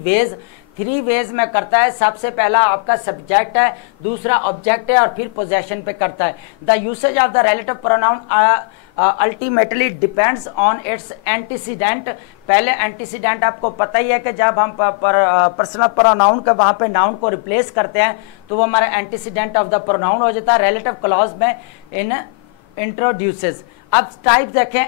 ways में करता है। सबसे पहला आपका सब्जेक्ट है, दूसरा ऑब्जेक्ट है और फिर पोजेशन पे करता है। The usage of the relative pronoun ultimately depends on it's antecedent. पहले एंटीसीडेंट आपको पता ही है कि जब हम पर्सनल प्रोनाउन के वहाँ पे नाउन को रिप्लेस करते हैं तो वो हमारा एंटीसीडेंट ऑफ द प्रोनाउन हो जाता है। रिलेटिव क्लॉज में इन इंट्रोड्यूसेस। अब टाइप देखें,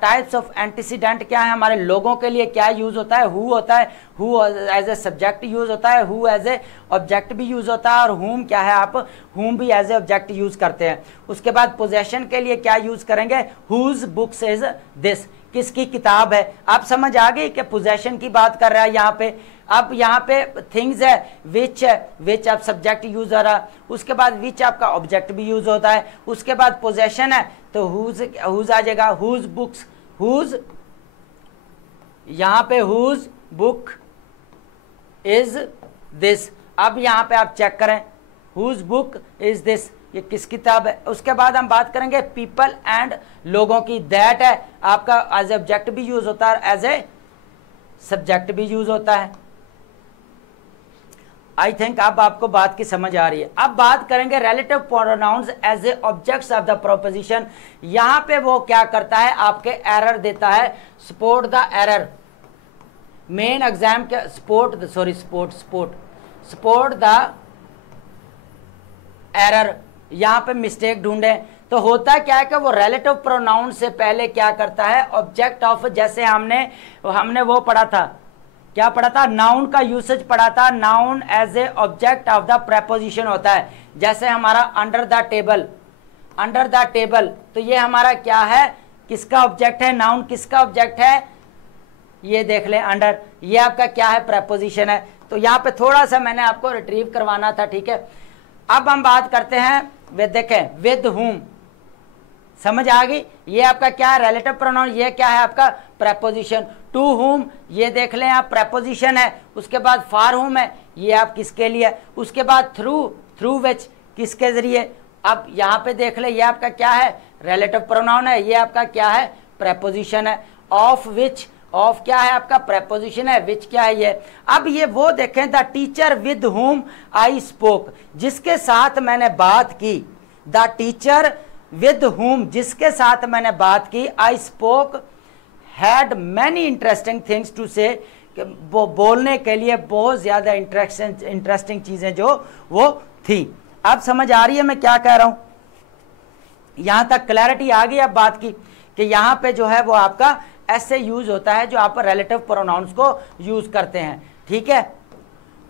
टाइप्स ऑफ एंटीसीडेंट क्या है हमारे लोगों के लिए, क्या यूज होता है, हु होता है, who as a subject use होता है, हु एज ए ऑब्जेक्ट भी यूज होता है, और हुम क्या है आप हुम भी एज ए ऑब्जेक्ट यूज करते हैं। उसके बाद पोजेशन के लिए क्या यूज करेंगे, हुज बुक्स इज दिस, किसकी किताब है। आप समझ आ गई कि पोजेशन की बात कर रहा है यहाँ पे। अब यहाँ पे थिंग्स है, विच है, विच आप सब्जेक्ट यूज हो रहा, उसके बाद विच आपका ऑब्जेक्ट भी यूज होता है। उसके बाद पोजेशन है तो हुज आ जाएगा, हुज बुक्स, हुज यहाँ पे हुज बुक इज दिस। अब यहाँ पे आप चेक करें, हुज बुक इज दिस, ये किस किताब है। उसके बाद हम बात करेंगे पीपल एंड, लोगों की, दैट है आपका एज ए ऑब्जेक्ट भी यूज होता है, एज ए सब्जेक्ट भी यूज होता है। आई थिंक अब आपको बात की समझ आ रही है। अब बात करेंगे relative pronouns as a objects of the proposition. यहां पे वो क्या करता है आपके एरर देता है, support the error. Main exam के सपोर्ट द एरर, यहां पे मिस्टेक ढूंढे तो होता क्या है कि वो रिलेटिव प्रोनाउन से पहले क्या करता है, ऑब्जेक्ट ऑफ, जैसे हमने वो पढ़ा था, क्या पढ़ा था, नाउन का यूसेज पढ़ा था। Noun as a object of the preposition होता है। जैसे हमारा अंडर द टेबल, तो ये हमारा क्या है, किसका ऑब्जेक्ट है, नाउन किसका ऑब्जेक्ट है, ये देख ले अंडर, ये आपका क्या है, प्रेपोजिशन है। तो यहाँ पे थोड़ा सा मैंने आपको रिट्रीव करवाना था, ठीक है। अब हम बात करते हैं देखें विद हुम, समझ आ गई, ये आपका क्या है रिलेटिव प्रोनाउन, ये क्या है आपका प्रेपोजिशन। टू हुम ये देख लें आप प्रेपोजिशन है। उसके बाद फॉर हुम है, ये आप किसके लिए। उसके बाद थ्रू विच किसके जरिए। अब यहाँ पे देख ले, ये आपका क्या है रिलेटिव प्रोनाउन है, ये आपका क्या है प्रेपोजिशन है। ऑफ विच, ऑफ क्या है आपका प्रेपोजिशन है, विच क्या है ये। अब ये वो देखें, the teacher with whom I spoke, जिसके साथ मैंने बात की, द टीचर विद हुम जिसके साथ मैंने बात की, I spoke had many interesting things to say, वो बोलने के लिए बहुत ज्यादा इंटरेस्टिंग चीजें जो वो थी। अब समझ आ रही है मैं क्या कह रहा हूं, यहां तक क्लैरिटी आ गई अब बात की कि यहां पे जो है वो आपका ऐसे यूज होता है जो आप रिलेटिव प्रोनाउंस को यूज करते हैं, ठीक है।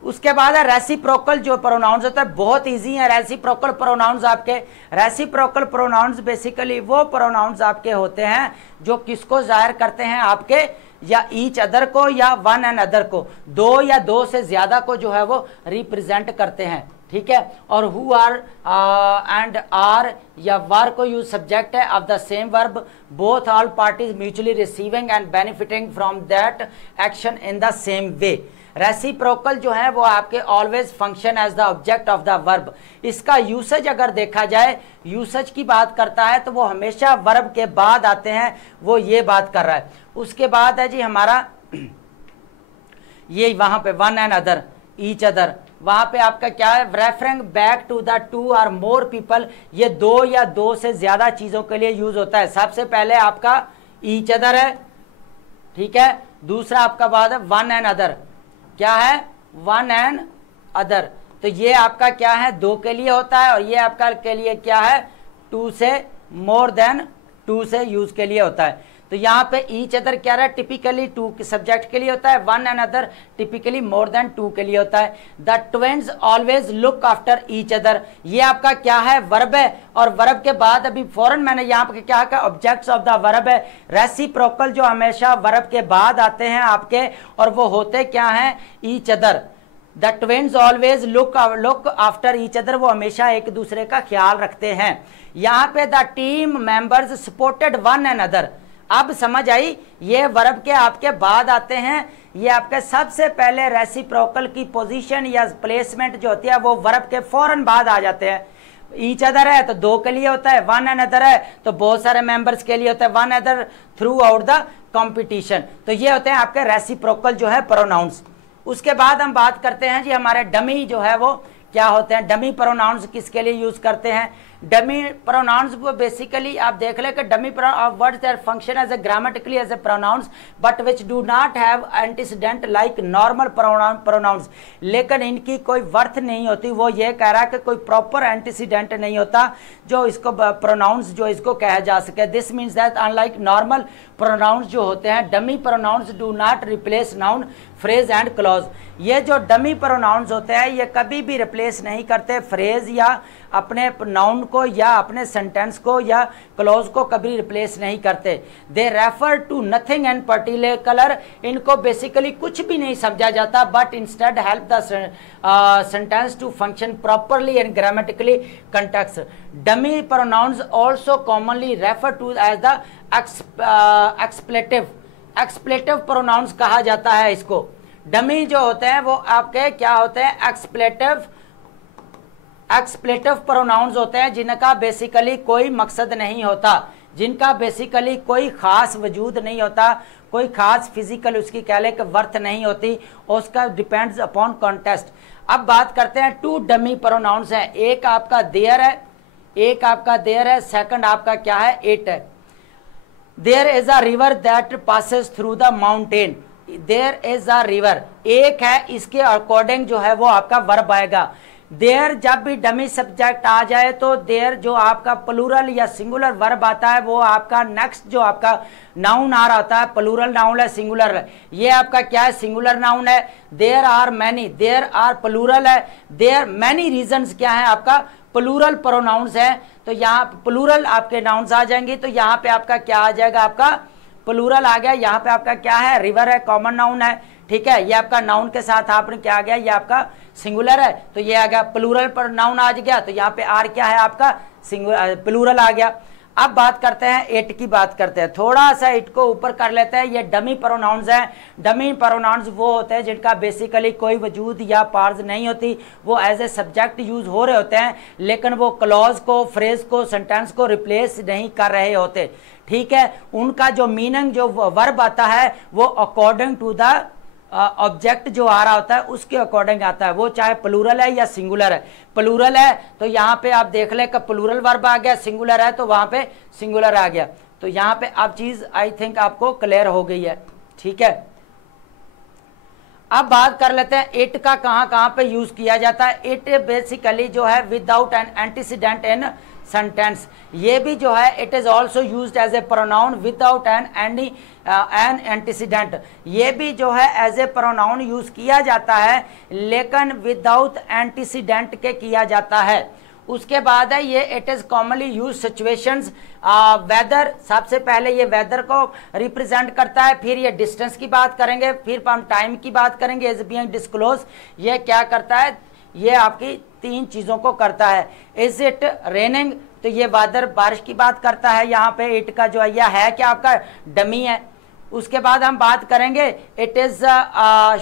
उसके बाद है रेसिप्रोकल जो प्रोनाउंस होता है, बहुत इजी है रेसिप्रोकल प्रोनाउंस आपके। रेसिप्रोकल प्रोनाउंस बेसिकली वो प्रोनाउंस आपके होते हैं जो किसको जाहिर करते हैं, आपके या ईच अदर को या वन एंड अदर को, दो या दो से ज्यादा को जो है वो रिप्रेजेंट करते हैं, ठीक है। और हु आर एंड आर या वर को यूज सब्जेक्ट है of the same verb, both all parties mutually receiving and benefiting from that action in the same way. Reciprocal जो है वो आपके always function as the object of the verb. इसका यूसेज अगर देखा जाए, यूसेज की बात करता है तो वो हमेशा वर्ब के बाद आते हैं, वो ये बात कर रहा है। उसके बाद है जी हमारा ये वहां पे one and other, each other, वहां पे आपका क्या है referring back to the two और मोर पीपल, ये दो या दो से ज्यादा चीजों के लिए यूज होता है। सबसे पहले आपका ईच अदर है, ठीक है। दूसरा आपका बाद है वन एंड अदर, क्या है, वन एंड अदर, तो ये आपका क्या है, दो के लिए होता है, और ये आपका के लिए क्या है, टू से, मोर देन टू से यूज के लिए होता है। तो यहाँ पे ईच अदर क्या रहा है, टिपिकली टू के सब्जेक्ट के लिए होता है, one and other typically more than two के लिए होता है। The twins always look after each other, ये आपका क्या है, वर्ब है, और वर्ब के बाद अभी फौरन मैंने यहाँ पे क्या कहा, ऑब्जेक्ट्स ऑफ द वर्ब है। रेसिप्रोकल जो हमेशा वर्ब के बाद आते हैं आपके, और वो होते क्या हैं, each other. The twins always look after each other, वो हमेशा एक दूसरे का ख्याल रखते हैं। यहाँ पे the team members supported one and other, अब समझ आई, ये वर्ब के आपके बाद आते हैं, ये आपके सबसे पहले रेसिप्रोकल की पोजीशन या प्लेसमेंट जो होती है वो वर्ब के फौरन बाद आ जाते हैं। ईच अदर है तो दो के लिए होता है, वन एंड अदर है तो बहुत सारे मेंबर्स के लिए होता है, one other through out the competition. तो ये होते हैं आपके रेसिप्रोकल जो है प्रोनाउंस। उसके बाद हम बात करते हैं जी हमारे डमी जो है वो क्या होते हैं, डमी प्रोनाउंस किसके लिए यूज करते हैं। डमी प्रोनाउंस वो बेसिकली आप देख ले कि dummy words that function as a grammatically as a pronouns but which do not have antecedent like normal pronouns, लेकिन इनकी कोई वर्थ नहीं होती। वो ये कह रहा है कि कोई प्रॉपर एंटीसीडेंट नहीं होता जो इसको प्रोनाउंस जो इसको कहा जा सके। This means that unlike normal pronouns जो होते हैं, dummy pronouns do not replace noun, phrase and clause. ये जो डमी प्रोनाउंस होते हैं ये कभी भी रिप्लेस नहीं करते फ्रेज या अपने नाउन को या अपने सेंटेंस को या क्लॉज को कभी रिप्लेस नहीं करते। They refer to nothing and particular, इनको बेसिकली कुछ भी नहीं समझा जाता, but instead help the sentence to function properly and grammatically context. Dummy pronouns also commonly refer to as the expletive, expletive pronouns कहा जाता है इसको। डमी जो होते हैं वो आपके क्या होते हैं, एक्सप्लेटिव प्रोनाउंस होते हैं जिनका बेसिकली कोई मकसद नहीं होता, जिनका बेसिकली कोई खास वजूद नहीं होता, कोई खास फिजिकल उसकी कह ले कि वर्थ नहीं होती, और उसका डिपेंड्स अपॉन कॉन्टेक्स्ट। अब बात करते हैं टू डमी प्रोनाउंस है, एक आपका देयर है, एक आपका देयर है, सेकंड आपका क्या है, इट है। There is a river that passes through the mountain, there is a river एक है, इसके अकॉर्डिंग जो है वो आपका वर्ब आएगा। देयर जब भी डमी सब्जेक्ट आ जाए तो देयर जो आपका प्लूरल या सिंगुलर वर्ब आता है वो आपका नेक्स्ट जो आपका नाउन आ रहा होता है, प्लूरल नाउन है सिंगुलर है, ये आपका क्या है, सिंगुलर नाउन है। There are many, there are plural है, देयर मैनी रीजंस क्या है आपका प्लूरल प्रोनाउंस है, तो यहाँ प्लूरल आपके नाउन्स आ जाएंगे, तो यहाँ पे आपका क्या आ जाएगा, आपका प्लूरल आ गया। यहाँ पे आपका क्या है, रिवर है, कॉमन नाउन है, ठीक है, ये आपका नाउन के साथ आपने क्या आ गया, ये आपका सिंगुलर है, तो ये आ गया प्लूरल पर नाउन आ गया, तो यहाँ पे आर क्या है आपका सिंगुलर प्लूरल आ गया। अब बात करते हैं इट की, बात करते हैं थोड़ा सा इट को ऊपर कर लेते हैं। ये डमी प्रोनाउंस हैं, डमी प्रोनाउंस वो होते हैं जिनका बेसिकली कोई वजूद या पार्ज नहीं होती, वो एज ए सब्जेक्ट यूज हो रहे होते हैं, लेकिन वो क्लॉज को, फ्रेज को, सेंटेंस को रिप्लेस नहीं कर रहे होते, ठीक है। उनका जो मीनिंग जो वर्ब आता है वो अकॉर्डिंग टू द ऑब्जेक्ट जो आ रहा होता है उसके अकॉर्डिंग आता है, वो चाहे प्लूरल है या सिंगुलर है। प्लूरल है तो यहाँ पे आप देख ले कि प्लूरल वर्ब आ गया, सिंगुलर है तो वहां पे सिंगुलर आ गया। तो यहाँ पे अब चीज आई थिंक आपको क्लियर हो गई है, ठीक है। अब बात कर लेते हैं इट का कहाँ पे यूज किया जाता है। इट बेसिकली जो है without an antecedent in sentence, ये भी जो है it is also used as a pronoun without an antecedent, ये भी जो है एज ए प्रोनाउन यूज किया जाता है लेकिन विदाउट एंटीसीडेंट के किया जाता है। उसके बाद है ये it is commonly use situations, weather, सबसे पहले ये वेदर को रिप्रेजेंट करता है, फिर ये डिस्टेंस की बात करेंगे, फिर हम टाइम की बात करेंगे, इज बीइंग डिस्क्लोज, ये क्या करता है, ये आपकी तीन चीजों को करता है। इज इट रेनिंग, तो ये वेदर बारिश की बात करता है, यहाँ पे इट का जो है क्या आपका डमी है। उसके बाद हम बात करेंगे it is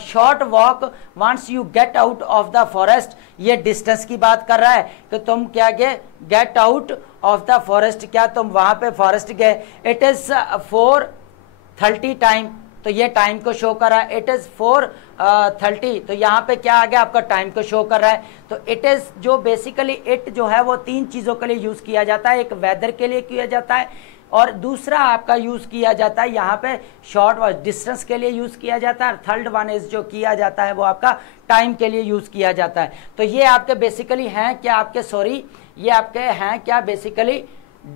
short walk once you get out of the forest, ये डिस्टेंस की बात कर रहा है कि तुम क्या गए, get out of the forest, क्या तुम वहां पे फॉरेस्ट गए। इट इज 4:30 टाइम, तो ये टाइम को शो कर रहा है। इट इज 4:30, तो यहाँ पे क्या आ गया आपका टाइम को शो कर रहा है। तो इट इज जो बेसिकली इट जो है वो तीन चीजों के लिए यूज किया जाता है, एक वेदर के लिए किया जाता है, और दूसरा आपका यूज़ किया जाता है यहाँ पे शॉर्ट व डिस्टेंस के लिए यूज़ किया जाता है। थर्ड वन इज जो किया जाता है वो आपका टाइम के लिए यूज़ किया जाता है। तो ये आपके बेसिकली हैं क्या आपके, सॉरी ये आपके हैं क्या basically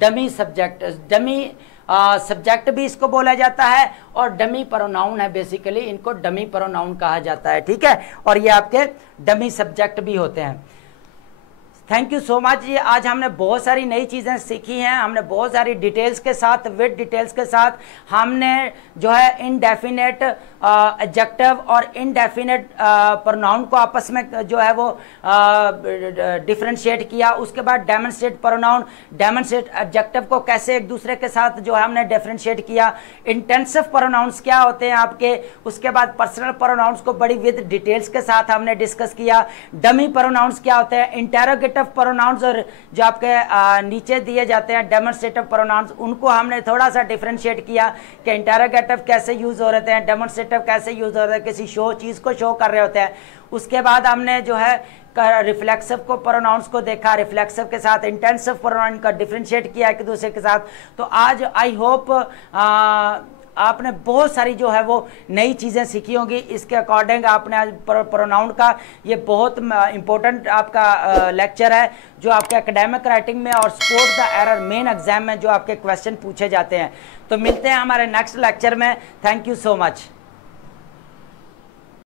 dummy subject, dummy subject भी इसको बोला जाता है और डमी प्रोनाउन है, बेसिकली इनको डमी प्रोनाउन कहा जाता है, ठीक है। और ये आपके डमी सब्जेक्ट भी होते हैं। थैंक यू सो मच जी। आज हमने बहुत सारी नई चीज़ें सीखी हैं, हमने बहुत सारी डिटेल्स के साथ, विद डिटेल्स के साथ हमने जो है इनडेफिनेट एडजेक्टिव और इनडेफिनेट प्रोनाउन को आपस में जो है वो डिफरेंशिएट किया। उसके बाद डेमोन्स्ट्रेट प्रोनाउन, डेमोन्स्ट्रेट एडजेक्टिव को कैसे एक दूसरे के साथ जो है हमने डिफरेंशिएट किया। इंटेंसिव प्रोनाउंस क्या होते हैं आपके, उसके बाद पर्सनल प्रोनाउंस को बड़ी विद डिटेल्स के साथ हमने डिस्कस किया। डमी प्रोनाउंस क्या होते हैं, इंटेरोगेटिव प्रोनाउंस और जो आपके नीचे दिए जाते हैं डेमोन्स्ट्रेटिव प्रोनाउंस, उनको हमने थोड़ा सा डिफरेंशिएट किया कि इंटेरोगेटिव कैसे यूज हो रहे हैं, डेमोन्स्ट्रेटिव कैसे यूज हो रहे हैं, किसी चीज को शो कर रहे होते हैं। उसके बाद हमने जो है रिफ्लेक्सिव को प्रोनाउंस को देखा, रिफ्लेक्सिव के साथ इंटेंसिव प्रोनाउन का डिफरेंशिएट किया एक दूसरे के साथ। तो आज आई होप आपने बहुत सारी जो है वो नई चीज़ें सीखी होंगी। इसके अकॉर्डिंग आपने आज प्रोनाउन का ये बहुत इंपॉर्टेंट आपका लेक्चर है जो आपके एकेडमिक राइटिंग में और sport the error main exam में जो आपके क्वेश्चन पूछे जाते हैं। तो मिलते हैं हमारे नेक्स्ट लेक्चर में। Thank you so much.